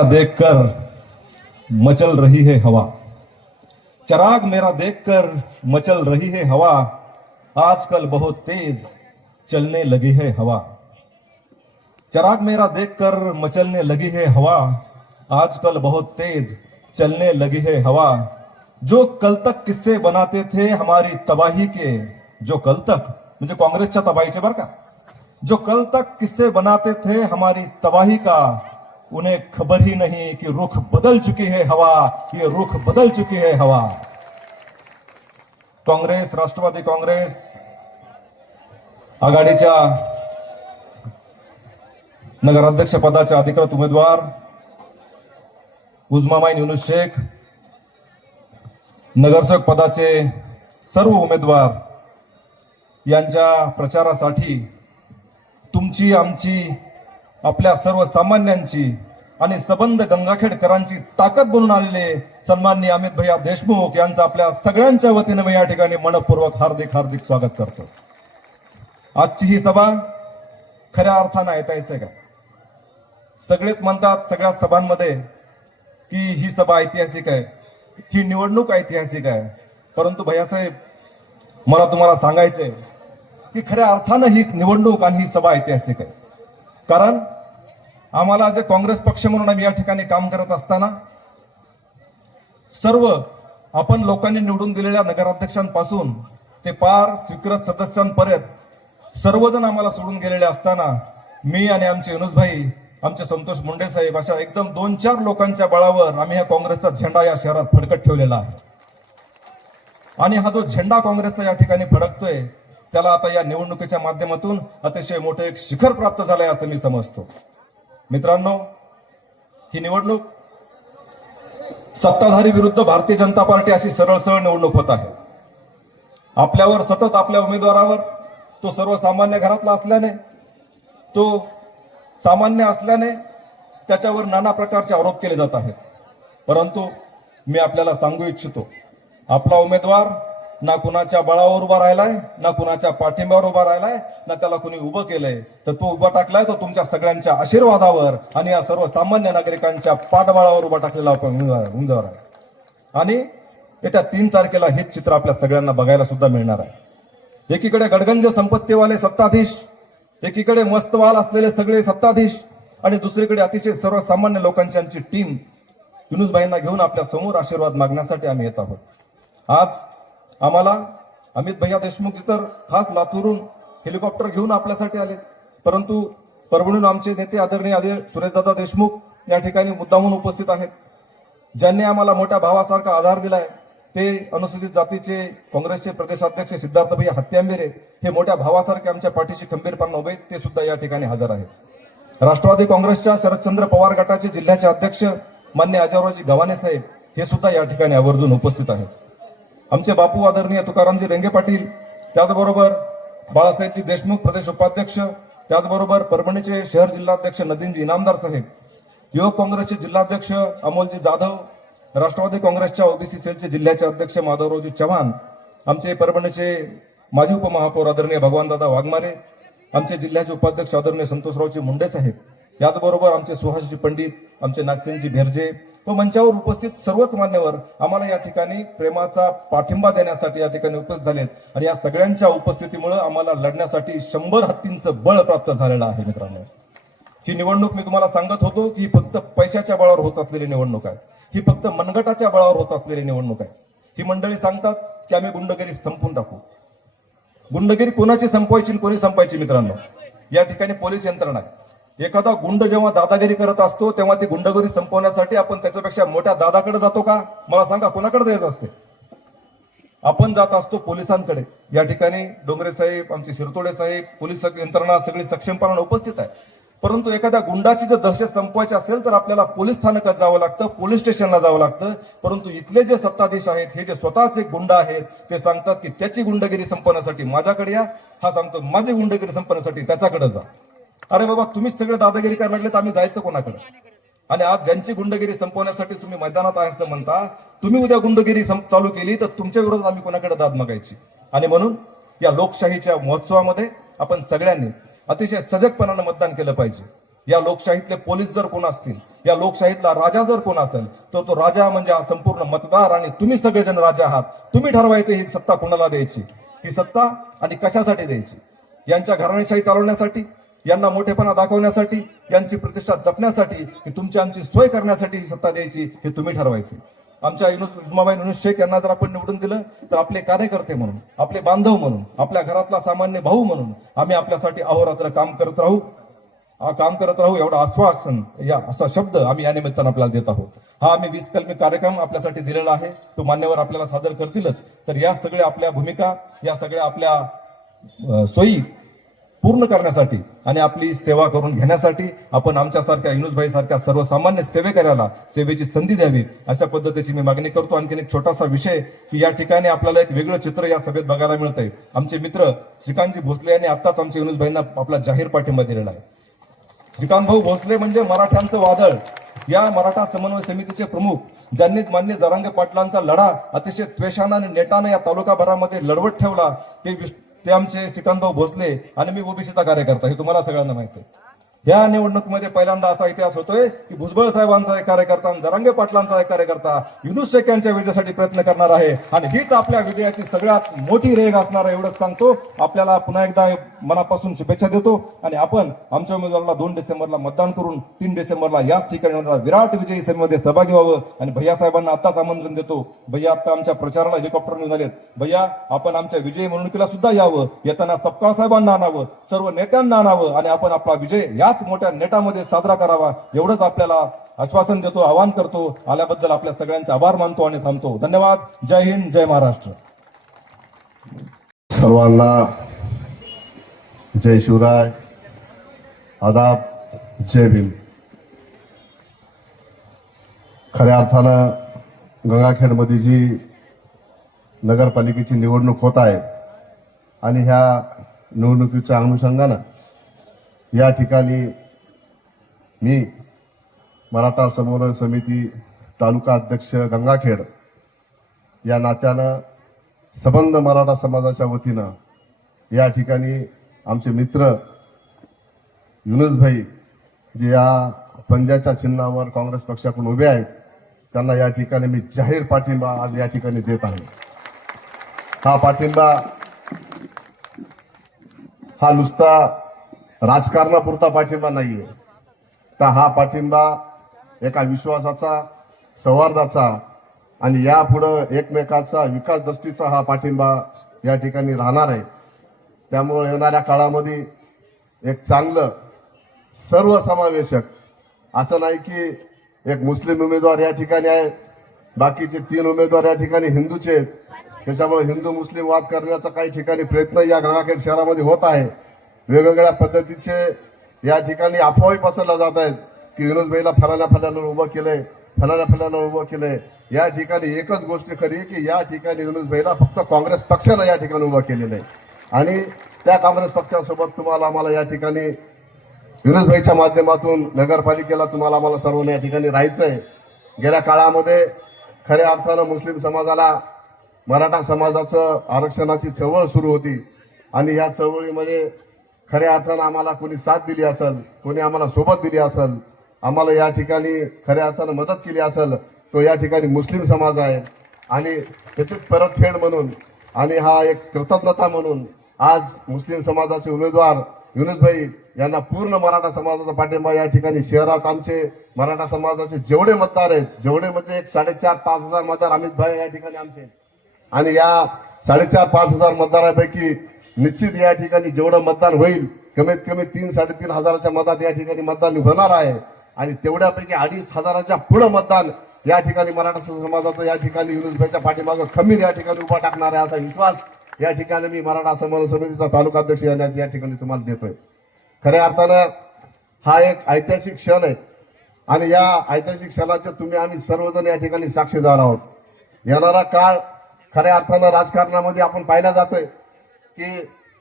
मेरा देखकर मचल रही है हवा, चिराग मेरा देखकर मचल रही है हवा, आजकल बहुत तेज चलने लगी है हवा। चिराग मेरा देखकर मचलने लगी है हवा, आजकल बहुत तेज चलने लगी है हवा। जो कल तक किस्से बनाते थे हमारी तबाही के, जो कल तक म्हणजे काँग्रेसच्या तबाहीचे बरं का, जो कल तक किस्से बनाते थे हमारी तबाही का, उन्हें खबर ही नहीं कि रुख बदल चुकी है हवा, ये रुख बदल चुकी है हवा। काँग्रेस, राष्ट्रवादी काँग्रेस आघाडीच्या नगराध्यक्ष पदाचे अधिकृत उमेदवार उजमामाईन युनुस शेख, नगरसेवक पदाचे सर्व उमेदवार यांच्या प्रचारासाठी तुमची, आमची, आपल्या सर्वसामान्यांची आणि सबंध गंगाखेडकरांची ताकद बनून आलेले सन्माननीय अमित भैया देशमुख यांचं आपल्या सगळ्यांच्या वतीने मी या ठिकाणी मनपूर्वक हार्दिक हार्दिक स्वागत करतो। आजची ही सभा खऱ्या अर्थानं ऐतिहासिक आहे। सगळेच म्हणतात सगळ्या सभांमध्ये की ही सभा ऐतिहासिक आहे, ही निवडणूक ऐतिहासिक आहे, परंतु भैयासाहेब मला तुम्हाला सांगायचंय की खऱ्या अर्थानं ही निवडणूक आणि ही सभा ऐतिहासिक आहे। कारण आम्हाला जे काँग्रेस पक्ष म्हणून आम्ही या ठिकाणी काम करत असताना सर्व आपण लोकांनी निवडून दिलेल्या नगराध्यक्षांपासून ते पार स्वीकृत सदस्यांपर्यंत सर्वजण आम्हाला सोडून गेलेले असताना मी आणि आमचे युनुसभाई, आमचे संतोष मुंडे साहेब अशा एकदम 2-4 लोकांच्या बळावर आम्ही हा काँग्रेसचा झेंडा या शहरात फडकत ठेवलेला आहे। आणि हा जो झेंडा काँग्रेसचा या ठिकाणी फडकतोय त्याला आता या निवडणुकीच्या माध्यमातून अतिशय मोठे एक शिखर प्राप्त झालंय असं मी समजतो। मित्रांनो, ही निवडणूक सत्ताधारी विरुद्ध भारतीय जनता पार्टी अशी सरळ सरळ निवडणूक होत आहे। आपल्यावर सतत आपल्या उमेदवारावर, तो सर्वसामान्य घरातला असल्याने, तो सामान्य असल्याने त्याच्यावर नाना प्रकारचे आरोप केले जात आहेत। परंतु मी आपल्याला सांगू इच्छितो, आपला उमेदवार ना कुणाच्या बळावर उभा राहिलाय, ना कुणाच्या पाठिंब्यावर उभा राहिलाय, ना त्याला कुणी उभं केलंय, तर तो उभा टाकलाय तो तुमच्या सगळ्यांच्या आशीर्वादावर आणि या सर्वसामान्य नागरिकांच्या पाठबळावर उभा टाकलेला उमेदवार आहे। आणि येत्या 3 तारखेला हेच चित्र आपल्या सगळ्यांना बघायला सुद्धा मिळणार आहे। एकीकडे गडगंज संपत्तीवाले सत्ताधीश, एकीकडे मस्तवाल असलेले सगळे सत्ताधीश आणि दुसरीकडे अतिशय सर्वसामान्य लोकांची आमची टीम युनुसभाईंना घेऊन आपल्या समोर आशीर्वाद मागण्यासाठी आम्ही येत आहोत। आज आम्हाला अमित भैया देशमुख तर खास लातूरून हेलिकॉप्टर घेऊन आपल्यासाठी आले, परंतु परभणीहून आमचे नेते आदरणीय सुरेशदादा देशमुख या ठिकाणी मुद्दामून उपस्थित आहेत। ज्यांनी आम्हाला मोठ्या भावासारखा आधार दिलाय ते अनुसूचित जातीचे काँग्रेसचे प्रदेशाध्यक्ष सिद्धार्थ भैया हत्यांबेरे, हे मोठ्या भावासारखे आमच्या पाठीशी खंबीरपणे उभे, ते सुद्धा या ठिकाणी हजर आहेत। राष्ट्रवादी काँग्रेसच्या शरदचंद्र पवार गटाचे जिल्ह्याचे अध्यक्ष मान्य अजयरावजी गव्हाणे साहेब हे सुद्धा या ठिकाणी आवर्जून उपस्थित आहेत। आमचे बापू आदरणीय तुकारामजी रेंगे पाटील, त्याचबरोबर बाळासाहेबजी देशमुख प्रदेश उपाध्यक्ष, त्याचबरोबर परभणीचे शहर जिल्हाध्यक्ष नदीमजी इनामदार साहेब, युवक काँग्रेसचे जिल्हाध्यक्ष अमोलजी जाधव, राष्ट्रवादी काँग्रेसच्या ओबीसी सेलचे जिल्ह्याचे अध्यक्ष माधवरावजी चव्हाण, आमचे परभणीचे माजी उपमहापौर आदरणीय भगवानदादा वाघमारे, आमचे जिल्ह्याचे उपाध्यक्ष आदरणीय संतोषरावजी मुंडे साहेब, याचबरोबर आमचे सुहासजी पंडित, आमचे नागसेनजी भेरजे व मंचावर उपस्थित सर्वच मान्यवर आम्हाला या ठिकाणी प्रेमाचा पाठिंबा देण्यासाठी या ठिकाणी उपस्थित झालेत। आणि या सगळ्यांच्या उपस्थितीमुळे आम्हाला लढण्यासाठी 100 हत्तींचं बळ प्राप्त झालेलं आहे। मित्रांनो, ही निवडणूक मी तुम्हाला सांगत होतो की फक्त पैशाच्या बळावर होत असलेली निवडणूक आहे, ही फक्त मनगटाच्या बळावर होत असलेली निवडणूक आहे। ही मंडळी सांगतात की आम्ही गुंडगिरी संपवून टाकू। गुंडगिरी कोणाची संपवायची, कोणी संपायची? मित्रांनो, या ठिकाणी पोलीस यंत्रणा आहे। एखादा गुंड जेव्हा दादागिरी करत असतो तेव्हा ती गुंडगिरी संपवण्यासाठी आपण त्याच्यापेक्षा मोठ्या दादाकडे जातो का? मला सांगा, कोणाकडे जायचं असते? आपण जात असतो पोलिसांकडे। या ठिकाणी डोंगरे साहेब, आमचे शिरतोडे साहेब, पोलीस यंत्रणा सगळी सक्षमपणाने उपस्थित आहे। परंतु एखाद्या गुंडाची जर दहशत संपवायची असेल तर आपल्याला पोलीस स्थानकात जावं लागतं, पोलीस स्टेशनला जावं लागतं। परंतु इथले जे सत्ताधीश आहेत, हे जे स्वतःचे गुंड आहेत, ते सांगतात की त्याची गुंडगिरी संपवण्यासाठी माझ्याकडे या, हा सांगतो माझी गुंडगिरी संपवण्यासाठी त्याच्याकडे जा। अरे बाबा, तुम्हीच सगळे दादागिरी करायला लागले तर आम्ही जायचं कोणाकडे? आणि आज ज्यांची गुंडगिरी संपवण्यासाठी तुम्ही मैदानात आहे असं म्हणता, तुम्ही उद्या गुंडगिरी चालू केली तर तुमच्या विरोधात आम्ही कोणाकडे दाद मागायची? आणि म्हणून या लोकशाहीच्या महोत्सवामध्ये आपण सगळ्यांनी अतिशय सजगपणाने मतदान केलं पाहिजे। या लोकशाहीतले पोलीस जर कोण असतील, या लोकशाहीतला राजा जर कोण असेल, तर तो राजा म्हणजे हा संपूर्ण मतदार आणि तुम्ही सगळेजण राजा आहात. तुम्ही ठरवायचे ही सत्ता कोणाला द्यायची, ही सत्ता आणि कशासाठी द्यायची. यांच्या घराणेशाही चालवण्यासाठी, यांना मोठेपणा दाखवण्यासाठी, यांची प्रतिष्ठा जपण्यासाठी, की तुमची आमची सोय करण्यासाठी ही सत्ता द्यायची, हे तुम्ही ठरवायचे. आमच्या उस्माबाई युनुस शेख यांना जर आपण निवडून दिलं तर आपले कार्यकर्ते म्हणून, आपले बांधव म्हणून, आपल्या घरातला सामान्य भाऊ म्हणून आम्ही आपल्यासाठी अहोरात्र काम करत राहू एवढं आश्वासन, या असा शब्द आम्ही या निमित्तानं आपल्याला देत आहोत. हा आम्ही 20 कलमी कार्यक्रम आपल्यासाठी दिलेला आहे, तो मान्यवर आपल्याला सादर करतीलच. तर या सगळ्या आपल्या भूमिका, या सगळ्या आपल्या सोयी पूर्ण करण्यासाठी आणि आपली सेवा करून घेण्यासाठी आपण आमच्यासारख्या युनुसभाई सारख्या सर्वसामान्य सेवेकऱ्याला सेवेची संधी द्यावी, अशा पद्धतीची मी मागणी करतो. आणखीन एक छोटासा विषय, की या ठिकाणी आपल्याला एक वेगळं चित्र या सभेत बघायला मिळतंय. आमचे मित्र श्रीकांतजी भोसले यांनी आत्ताच आमच्या युनुसभाईंना आपला जाहीर पाठिंबा दिलेला आहे. श्रीकांत भाऊ भोसले म्हणजे मराठ्यांचं वादळ, या मराठा समन्वय समितीचे प्रमुख, ज्यांनी मान्य जरांगे पाटलांचा लढा अतिशय त्वेषानं आणि नेटानं या तालुकाभरामध्ये लढवत ठेवला, ते आमचे श्रीकांतभाऊ भोसले. आणि मी ओबीसीचा कार्यकर्ता, हे तुम्हाला सगळ्यांना माहिती आहे. या निवडणुकीमध्ये पहिल्यांदा असा इतिहास होतोय की भुजबळ साहेबांचा एक कार्यकर्ता आणि जरांगे पाटलांचा एक कार्यकर्ता युनुस शेख यांच्या विजयासाठी प्रयत्न करणार आहे, आणि हीच आपल्या विजयाची सगळ्यात मोठी रेग असणार आहे, एवढंच सांगतो. आपल्याला पुन्हा एकदा मनापासून शुभेच्छा देतो, आणि आपण आमच्या उमेदवाराला 2 डिसेंबरला मतदान करून 3 डिसेंबरला याच ठिकाणी होणाऱ्या विराट विजयी सभेमध्ये सहभागी व्हावं. आणि भैया साहेबांना आत्ताच आमंत्रण देतो. भैया आता आमच्या प्रचाराला हेलिकॉप्टर निघून आलेत. भैया आपण आमच्या विजयी मिरवणुकीला सुद्धा यावं, येताना सपकाळ साहेबांना आणावं, सर्व नेत्यांना आणावं, आणि आपण आपला विजय याच मोठ्या नेटामध्ये साजरा करावा, एवढंच आपल्याला आश्वासन देतो, आवाहन करतो. आल्याबद्दल आपल्या सगळ्यांचे आभार मानतो आणि थांबतो. धन्यवाद. जय हिंद, जय महाराष्ट्र. सर्वांना जय शिवराय, आदाब, जय भीम. खऱ्या अर्थानं गंगाखेडमध्ये जी नगरपालिकेची निवडणूक होत आहे, आणि ह्या निवडणुकीच्या अनुषंगानं या ठिकाणी मी मराठा समन्वय समिती तालुका अध्यक्ष गंगाखेड या नात्यानं सबंध मराठा समाजाच्या वतीनं या ठिकाणी आमचे मित्र युनुसभाई जे या पंजाच्या चिन्हावर काँग्रेस पक्षाकडून उभे आहेत, त्यांना या ठिकाणी मी जाहीर पाठिंबा आज या ठिकाणी देत आहे. हा पाठिंबा हा नुसता राजकारणापुरता पाठिंबा नाहीये, तर हा पाठिंबा एका विश्वासाचा, संवादाचा आणि यापुढं एकमेकाचा विकास दृष्टीचा हा पाठिंबा या ठिकाणी राहणार आहे. त्यामुळे येणाऱ्या काळामध्ये एक चांगलं सर्वसमावेशक, असं नाही की एक मुस्लिम उमेदवार या ठिकाणी आहे, बाकीचे 3 उमेदवार या ठिकाणी हिंदूचे आहेत, त्याच्यामुळे हिंदू मुस्लिम वाद करण्याचा काही ठिकाणी प्रयत्न या गंगाखेड शहरामध्ये होत आहे. वेगवेगळ्या पद्धतीचे या ठिकाणी अफवाही पसरल्या जात आहेत की युनुसभाईला फलाना उभं केलंय, फलाना उभं केलंय. या ठिकाणी एकच गोष्ट खरी आहे की या ठिकाणी युनुसभाईला फक्त काँग्रेस पक्षानं या ठिकाणी उभं केलेलं आहे, आणि त्या काँग्रेस पक्षासोबत तुम्हाला आम्हाला या ठिकाणी युनुसभाईच्या माध्यमातून नगरपालिकेला तुम्हाला आम्हाला सर्वांना या ठिकाणी राहायचंय. गेल्या काळामध्ये खऱ्या अर्थानं मुस्लिम समाजाला मराठा समाजाचं आरक्षणाची चळवळ सुरू होती, आणि या चळवळीमध्ये खऱ्या अर्थानं आम्हाला कोणी साथ दिली असेल, कोणी आम्हाला सोबत दिली असेल, आम्हाला या ठिकाणी खऱ्या अर्थानं मदत केली असेल, तो या ठिकाणी मुस्लिम समाज आहे. आणि त्याचीच परतफेड म्हणून आणि हा एक कृतज्ञता म्हणून आज मुस्लिम समाजाचे उमेदवार युनुसभाई यांना पूर्ण मराठा समाजाचा पाठिंबा या ठिकाणी शहरात आमचे मराठा समाजाचे जेवढे मतदार आहेत, जेवढे म्हणजे एक 4,500-5,000 मतदार अमित भाई या ठिकाणी आमचे, आणि या 4,500-5,000 मतदारांपैकी निश्चित या ठिकाणी जेवढं मतदान होईल, कमीत कमी 3-3.5 हजाराच्या मतात या ठिकाणी मतदान होणार आहे, आणि तेवढ्यापैकी 2,500 पुढे मतदान या ठिकाणी मराठा समाजाचं या ठिकाणी युनुसभाईच्या पाठीमागं खंबीर या ठिकाणी उभा टाकणार आहे, असा विश्वास या ठिकाणी मी मराठा समन्वय समितीचा तालुका अध्यक्ष या ठिकाणी तुम्हाला देतोय. खऱ्या अर्थानं हा एक ऐतिहासिक क्षण आहे, आणि या ऐतिहासिक क्षणाचे तुम्ही आम्ही सर्वजण या ठिकाणी साक्षीदार आहोत. येणारा काळ खऱ्या अर्थानं राजकारणामध्ये आपण पाहिला जातोय की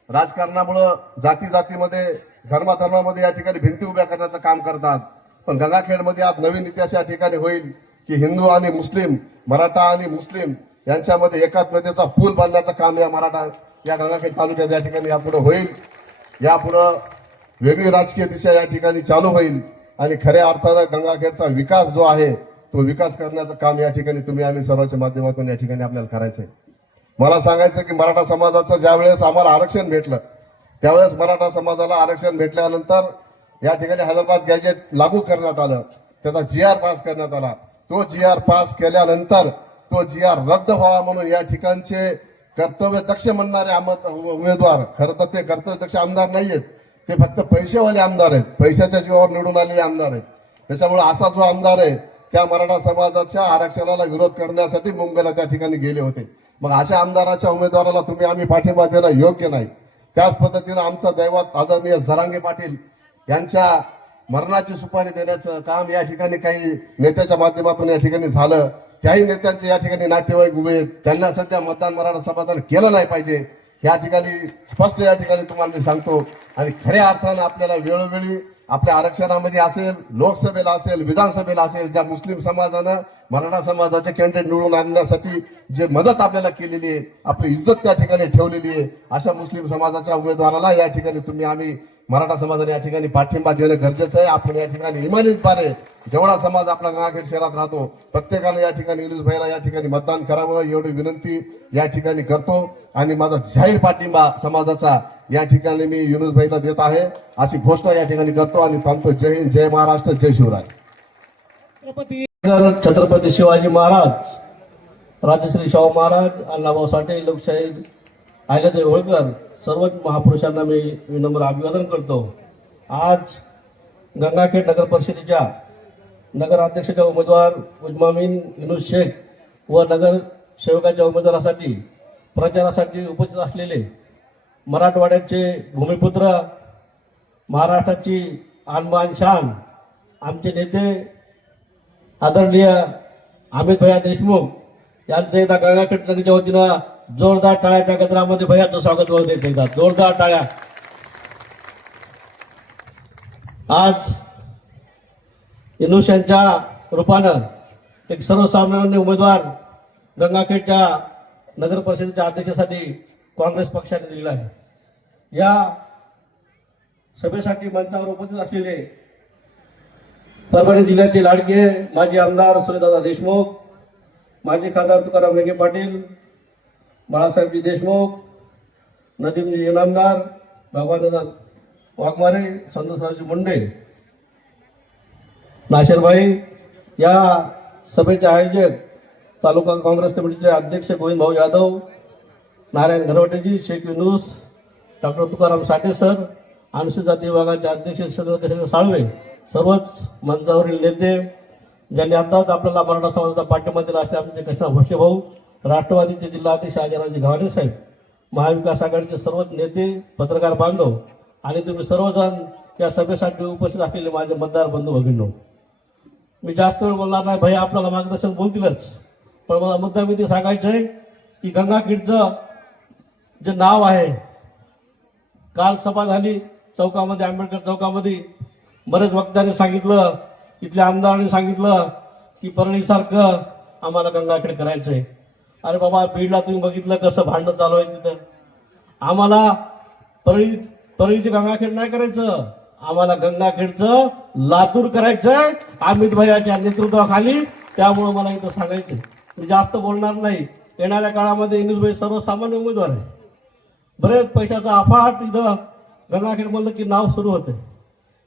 राजकारणामुळं जातीमध्ये धर्मामध्ये या ठिकाणी भिंती उभ्या करण्याचं काम करतात, पण गंगाखेडमध्ये आज नवीन इतिहास या ठिकाणी होईल की हिंदू आणि मुस्लिम, मराठा आणि मुस्लिम यांच्यामध्ये एकात्मतेचा पूल बांधण्याचं काम या गंगाखेड तालुक्यात या ठिकाणी यापुढे होईल. यापुढं वेगळी राजकीय दिशा या ठिकाणी चालू होईल आणि खऱ्या अर्थानं गंगाखेडचा विकास जो आहे तो विकास करण्याचं काम या ठिकाणी तुम्ही आम्ही सर्वांच्या माध्यमातून या ठिकाणी आपल्याला करायचंय. मला सांगायचं की मराठा समाजाचं ज्यावेळेस आम्हाला आरक्षण भेटलं त्यावेळेस मराठा समाजाला आरक्षण भेटल्यानंतर या ठिकाणी हैदराबाद गॅजेट लागू करण्यात आलं, त्याचा GR पास करण्यात आला. तो GR पास केल्यानंतर तो GR रद्द व्हावा म्हणून या ठिकाणचे कर्तव्यदक्ष म्हणणारे उमेदवार, खरं तर ते कर्तव्यदक्ष आमदार नाहीयेत, ते फक्त पैसेवाले आमदार आहेत, पैशाच्या जीवावर निवडून आलेले आमदार आहेत. त्याच्यामुळे असा जो आमदार आहे त्या मराठा समाजाच्या आरक्षणाला विरोध करण्यासाठी मुंबईला त्या ठिकाणी गेले होते. मग अशा आमदाराच्या उमेदवाराला तुम्ही आम्ही पाठिंबा देणं योग्य नाही. त्याच पद्धतीनं आमचा दैवत आदरणीय जरांगे पाटील यांच्या मरणाची सुपारी देण्याचं काम या ठिकाणी काही नेत्याच्या माध्यमातून या ठिकाणी झालं. त्याही नेत्यांचे या ठिकाणी नातेवाईक उभे आहेत, त्यांना सध्या मतदान मराठा समाजाने केलं नाही पाहिजे या ठिकाणी स्पष्ट या ठिकाणी तुम्हाला मी सांगतो. आणि खऱ्या अर्थानं आपल्याला वेळोवेळी आपल्या आरक्षणामध्ये असेल, लोकसभेला असेल, विधानसभेला असेल, ज्या मुस्लिम समाजानं मराठा समाजाचे कॅन्डिडेट निवडून आणण्यासाठी जे मदत आपल्याला केलेली आहे, आपली इज्जत त्या ठिकाणी ठेवलेली आहे, अशा मुस्लिम समाजाच्या उमेदवाराला या ठिकाणी तुम्ही आम्ही मराठा समाजाने या ठिकाणी पाठिंबा देणं गरजेचं आहे. आपण या ठिकाणी इमानीतपणे जेवढा समाज आपला गंगाखेड शहरात राहतो प्रत्येकाने या ठिकाणी युनुस भाईला या ठिकाणी मतदान करावं एवढी विनंती या ठिकाणी करतो. आणि माझा जाहीर पाठिंबा समाजाचा या ठिकाणी मी युनुस भाईला देत आहे अशी घोषणा या ठिकाणी करतो आणि थांबतो. जय हिंद, जय महाराष्ट्र, जय शिवराय. छत्रपती शिवाजी महाराज, राजश्री शाहू महाराज, अण्णाभाऊ साठे, लोकशाही अहिल्यादेवी होळकर, सर्वच महापुरुषांना मी विनम्र अभिवादन करतो. आज गंगाखेड नगर परिषदेच्या नगराध्यक्षाच्या उमेदवार उजमामीन युनुस शेख व नगर सेवकाच्या उमेदवारासाठी प्रचारासाठी उपस्थित असलेले मराठवाड्याचे भूमिपुत्र, महाराष्ट्राची आनबान शान, आमचे नेते आदरणीय अमित भैया देशमुख यांचं एकदा गंगाखेड नगरच्या वतीनं जोरदार टाळ्याच्या गजरामध्ये भैयाचं स्वागत करून देत एकदा जोरदार टाळ्या. आज युनुस यांच्या रूपानं एक सर्वसामान्य उमेदवार गंगाखेडच्या नगर परिषदेच्या अध्यक्षासाठी काँग्रेस पक्षाने दिलेला आहे. या सभेसाठी मंचावर उपस्थित असलेले परभणी जिल्ह्याचे लाडके माजी आमदार सुरेशदादा देशमुख, माजी खासदार तुकाराम वेंगे पाटील, बाळासाहेबजी देशमुख, नदीमजी इनामदार, भगवानदादा वाघमारे, संतोषरावजी मुंडे, नाशरभाई, या सभेचे आयोजक तालुका काँग्रेस कमिटीचे अध्यक्ष गोविंद भाऊ यादव, नारायण घरवटेजी, शेख युनुस, डॉक्टर तुकाराम साठे सर, अनुसूचित जाती विभागाचे अध्यक्ष चंद्रशेखर साळवे, सर्वच मंचावरील नेते ज्यांनी आताच आपल्याला मराठा समाजाचा पाठिंबा दिला असे आमचे कृष्णा भोसले भाऊ, राष्ट्रवादीचे जिल्हाध्यक्ष अजयरावजी घावणे साहेब, महाविकास आघाडीचे सर्वच नेते, पत्रकार बांधव आणि तुम्ही सर्वजण या सभेसाठी उपस्थित असलेले माझे मतदार बंधू भगिनींनो, मी जास्त वेळ बोलणार नाही. भैया आपल्याला मार्गदर्शन बोलतीलच, पण मला मुद्दा मी ते सांगायचं आहे की गंगाखेडचं जे नाव आहे, काल सभा झाली चौकामध्ये, आंबेडकर चौकामध्ये, बरेच वक्त्यांनी सांगितलं, इथल्या आमदारांनी सांगितलं की परळीसारखं आम्हाला गंगाखेड करायचं आहे. अरे बाबा, बीडला तुम्ही बघितलं कसं भांडण चालू आहे तिथं. आम्हाला परळीची गंगाखेड नाही करायचं, आम्हाला गंगाखेडचं लातूर करायचंय अमित भैयाच्या नेतृत्वाखाली. त्यामुळे मला इथं सांगायचंय, मी जास्त बोलणार नाही. येणाऱ्या काळामध्ये युनुस भाई सर्वसामान्य उमेदवार आहे. बरेच पैशाचा अफाट इथं गंगाखेड म्हणलं की नाव सुरू होते.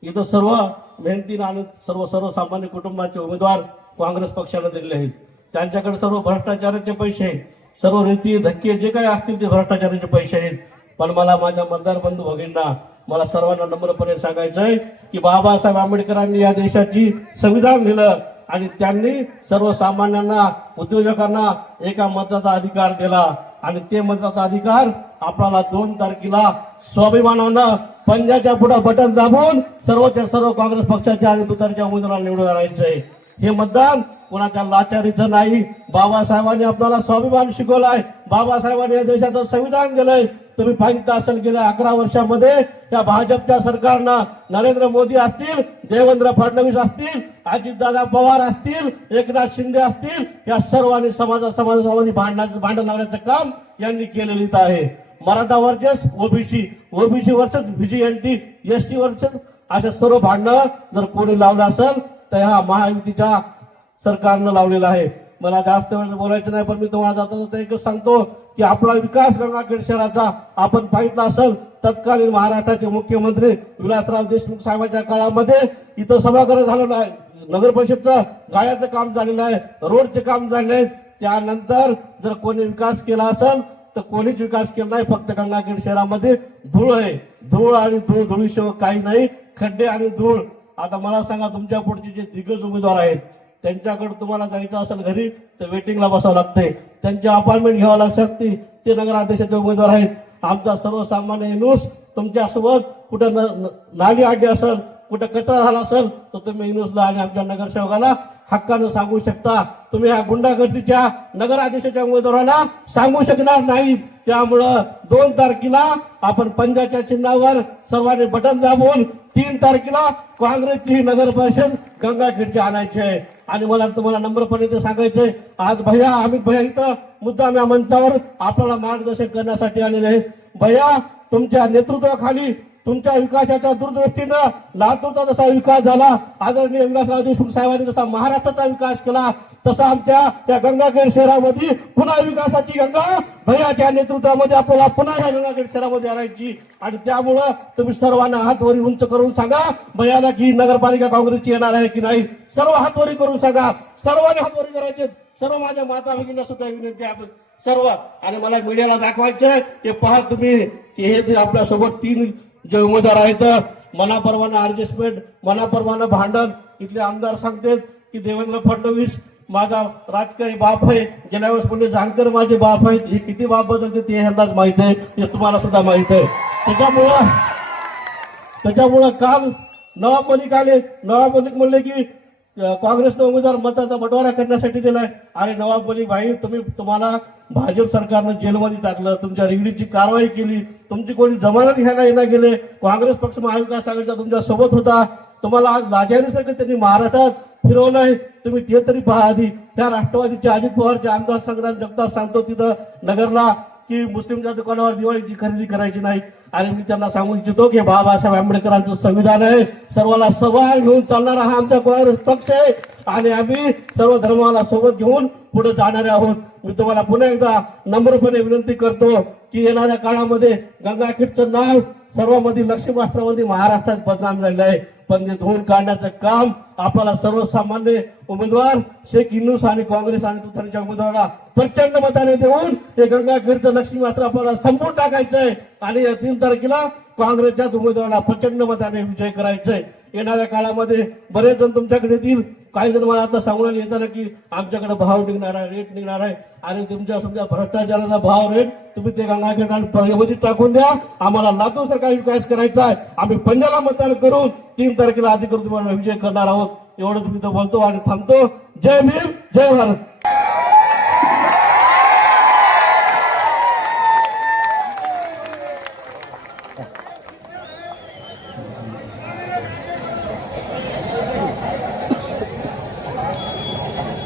इथं सर्व मेहनतीनं आणि सर्वसामान्य कुटुंबाचे उमेदवार काँग्रेस पक्षाने दिलेले आहेत. त्यांच्याकडे सर्व भ्रष्टाचाराचे पैसे आहेत, सर्व रीती धक्के जे काही असतील ते भ्रष्टाचाराचे पैसे आहेत. पण मला माझ्या मतदार बंधू भगिनींना, मला सर्वांना नम्रपणे सांगायचं आहे की बाबासाहेब आंबेडकरांनी या देशाची संविधान दिलं आणि त्यांनी सर्वसामान्यांना, उद्योजकांना एका मताचा अधिकार दिला आणि ते मताचा अधिकार आपल्याला 2 तारखेला स्वाभिमानानं पंजाच्या पुढे बटन दाबून सर्वच्या सर्व काँग्रेस पक्षाच्या आणि तुतारीच्या उमेदवारांना निवडून आणायचंय. हे मतदान कोणाच्या लाचारीचं नाही. बाबासाहेबांनी आपल्याला स्वाभिमान शिकवलाय, बाबासाहेबांनी या देशाचं संविधान दिलंय. तुम्ही पाहिलं असेल गेल्या 11 वर्षामध्ये या भाजपच्या सरकारनं नरेंद्र मोदी असतील, देवेंद्र फडणवीस असतील, अजितदादा पवार असतील, एकनाथ शिंदे असतील, या सर्वांनी समाजामध्ये भांडण लावण्याचं काम यांनी केलेलं आहे. Maratha versus OBC, OBC versus VJNT, ST versus अशा सर्व भांडणं जर कोणी लावलं असेल तर ह्या महायुतीच्या सरकारनं लावलेलं आहे. मला जास्त वेळ बोलायचं नाही, पण मी तुम्हाला जाता जाता एकच सांगतो की आपला विकास गंगाखेड शहराचा आपण पाहितला असेल. तत्कालीन महाराष्ट्राचे मुख्यमंत्री विलासराव देशमुख साहेबांच्या काळामध्ये इथं सभागृह झालेलं आहे, नगर परिषदचं गाळ्याचं काम झालेलं आहे, रोडचे काम झाले आहे. त्यानंतर जर कोणी विकास केला असेल तर कोणीच विकास केला नाही. फक्त गंगाखेड शहरामध्ये धूळ आहे, धूळ आणि धूळ, धुळीशिवाय काही नाही, खड्डे आणि धूळ. आता मला सांगा, तुमच्या पुढचे जे दिग्गज उमेदवार आहेत त्यांच्याकडे तुम्हाला जायचं असेल घरी तर वेटिंगला बसावं लागते, त्यांची अपॉइंटमेंट घ्यावं लागते. ते नगराध्यक्षाचे उमेदवार आहेत. आमचा सर्वसामान्य इनूस तुमच्यासोबत कुठं नाली आडी असेल, कुठं कचरा झाला असेल तर तुम्ही इनूसला आणि आमच्या नगरसेवकाला हक्कानं सांगू शकता. तुम्ही ह्या गुंडागर्दीच्या नगराध्यक्षाच्या उमेदवारांना सांगू शकणार नाही. त्यामुळं 2 तारखेला आपण पंजाच्या चिन्हावर सर्वांनी बटन दाबून 3 तारखेला काँग्रेसची नगर परिषद गंगाखेडची आणायची आहे. आणि मला तुम्हाला नम्रपणे ते सांगायचंय, आज भैया अमित भैया इथं मुद्दाम या मंचावर आपल्याला मार्गदर्शन करण्यासाठी आलेले आहेत. भैया, तुमच्या नेतृत्वाखाली तुमच्या विकासाच्या दूरदृष्टीनं लातूरचा जसा विकास झाला, आदरणीय विलासराव देशमुख साहेबांनी जसा महाराष्ट्राचा विकास केला, तसा आमच्या या गंगाखेड शहरामध्ये पुन्हा विकासाची गंगा भैयाच्या नेतृत्वामध्ये आपल्याला पुन्हा या गंगाखेड शहरामध्ये आणायची. आणि त्यामुळं तुम्ही सर्वांना हातवरी उंच करून सांगा भैयाला की नगरपालिका काँग्रेसची येणार आहे की नाही. सर्व हातवरी करून सांगा, सर्वांनी हातवरी करायचे. सर्व माझ्या माता भगिनींना सुद्धा विनंती आहे सर्व. आणि मला मीडियाला दाखवायचंय ते पहा तुम्ही की हे जे आपल्या सोबत 3 जे उमेदवार आहेत, मनाप्रमाणे ऍडजस्टमेंट, मनाप्रमाणे भांडण. इथले आमदार सांगतात की देवेंद्र फडणवीस माझा राजकीय बाप आहे, गेल्या वेळेस म्हणजे जानकर माझे बाप आहेत. हे किती बाप बदलते ते ह्यांनाच माहित आहे, ते तुम्हाला सुद्धा माहित आहे. त्याच्यामुळं काल नवाब मलिक आले. नवाब मलिक म्हणले की काँग्रेसनं उमेदवार मताचा बंटवारा करण्यासाठी दिलाय. आणि नवाब मलिक भाई, तुम्हाला भाजप सरकारनं जेलमध्ये टाकलं, तुमच्या रिगडीची कारवाई केली, तुमची कोणी जमानत घ्यायला येणार गेले. काँग्रेस पक्ष महाविकास आघाडीचा तुमच्या सोबत होता. तुम्हाला आज लाजारीसारखं त्यांनी महाराष्ट्रात फिरवलंय. तुम्ही ते तरी पहा आधी. त्या राष्ट्रवादीचे अजित पवारचे आमदार संग्राम जगताप सांगतो तिथं नगरला की मुस्लिमच्या दुकानावर दिवाळीची खरेदी करायची नाही. आणि मी त्यांना सांगू इच्छितो की बाबासाहेब आंबेडकरांचं संविधान आहे, सर्वाला सवाल घेऊन चालणारा हा आमचा काँग्रेस पक्ष आहे. आणि आम्ही सर्व धर्माला सोबत घेऊन पुढे जाणारे आहोत. मी तुम्हाला पुन्हा एकदा नम्रपणे विनंती करतो की येणाऱ्या काळामध्ये गंगाखेडचं नाव सर्वांमध्ये लक्ष्मीराष्ट्रामध्ये महाराष्ट्रात बदनाम झालेलं आहे. पण ते धुवून काढण्याचं काम आपल्याला सर्वसामान्य उमेदवार शेख इनूस आणि काँग्रेस आणि तुतारीच्या उमेदवाराला प्रचंड मताने देऊन हे गंगाखेडचं लक्ष्मीराष्ट्र आपल्याला संपवून टाकायचं आहे. आणि या 3 तारखेला काँग्रेसच्याच उमेदवाराला प्रचंड मताने विजय करायचंय. येणाऱ्या काळामध्ये बरेच जण तुमच्याकडे येतील. काही जण मला आता सांगून येताना की आमच्याकडे भाव निघणार आहे, रेट निघणार आहे. आणि तुमच्या समजा भ्रष्टाचाराचा भाव रेट तुम्ही ते गंगाखेड आणि प्रगतीत टाकून द्या. आम्हाला लातूर सारखा विकास करायचा आहे. आम्ही पंजाला मतदान करून 3 तारखेला अधिकृत तुम्हाला विजय करणार आहोत. एवढंच मी तर बोलतो आणि थांबतो. जय भीम, जय भारत.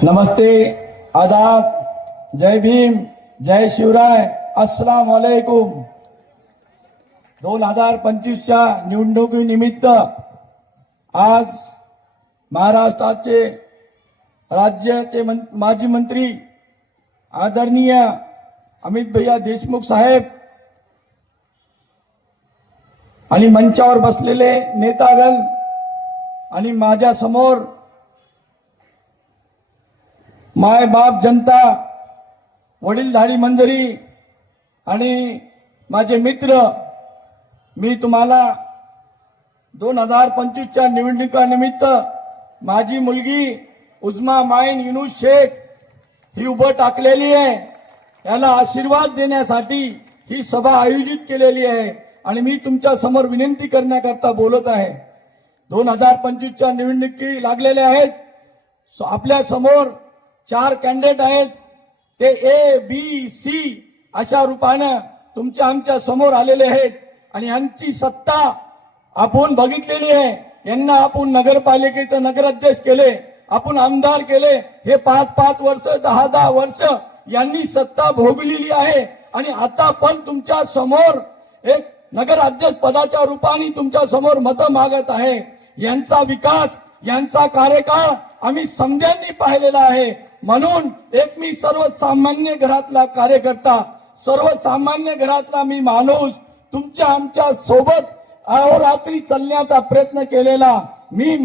नमस्ते, आदाब, जय भीम, जय शिवराय, अस्सलाम वालेकुम. 2025च्या निवडणुकीनिमित्त आज महाराष्ट्राचे राज्याचे माजी मंत्री आदरणीय अमित भैया देशमुख साहेब आणि मंचावर बसलेले नेतागण आणि माझ्या समोर माय बाप जनता, वडीलधारी मंडळी आणि माझे मित्र, मी तुम्हाला 2025च्या निवडणुकीनिमित्त माझी मुलगी उजमा माईन युनुस शेख ही उभं टाकलेली आहे. याला आशीर्वाद देण्यासाठी ही सभा आयोजित केलेली आहे. आणि मी तुमच्या समोर विनंती करण्याकरता बोलत आहे. 2025च्या निवडणुकी लागलेल्या आहेत. आपल्या समोर 4 कॅन्डिडेट आहेत. ते A, B, C अशा रूपानं तुमच्या आमच्या समोर आलेले आहेत. आणि यांची सत्ता आपण बघितलेली आहे. यांना आपण नगरपालिकेचे नगराध्यक्ष केले, आपण आमदार केले. हे 5-5 वर्ष 10-10 वर्ष यांनी सत्ता भोगलेली आहे. आणि आता पण तुमच्या समोर एक नगराध्यक्ष पदाच्या रूपाने तुमच्या समोर मतं मागत आहे. यांचा विकास, यांचा कार्यकाळ आम्ही समध्यांनी पाहिलेला आहे. म्हणून एक मी सर्वसामान्य घरातला कार्यकर्ता, सर्वसामान्य घरातला मी माणूस, तुमच्या आमच्या सोबत अहोरात्री चालण्याचा प्रयत्न केलेला. मी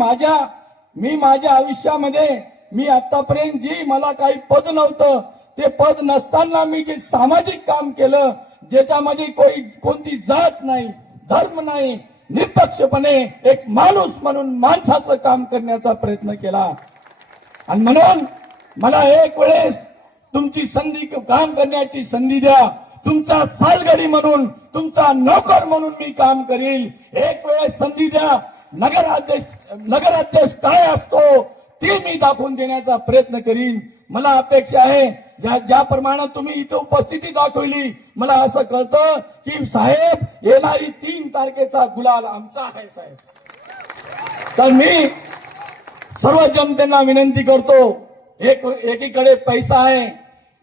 माझ्या आयुष्यामध्ये मी आतापर्यंत जी मला काही पद नव्हतं, ते पद नसताना मी जे सामाजिक काम केलं, ज्याच्यामध्ये कोणती जात नाही, धर्म नाही, निष्पक्षपणे एक माणूस म्हणून माणसाचं काम करण्याचा प्रयत्न केला. आणि म्हणून मला एक वेळेस तुमची संधी, काम करण्याची संधी द्या. तुमचा सालगडी म्हणून, तुमचा नोकर म्हणून मी काम करील. एक वेळेस संधी द्या. नगराध्यक्ष काय असतो ते मी दाखवून देण्याचा प्रयत्न करीन. मला अपेक्षा आहे ज्याप्रमाणे तुम्ही इथे उपस्थिती दाखवली, मला असं कळतं की साहेब येणारी 3 तारखेचा गुलाल आमचा आहे साहेब. तर मी सर्व जनतेला विनंती करतो, एकीकडे पैसा आहे,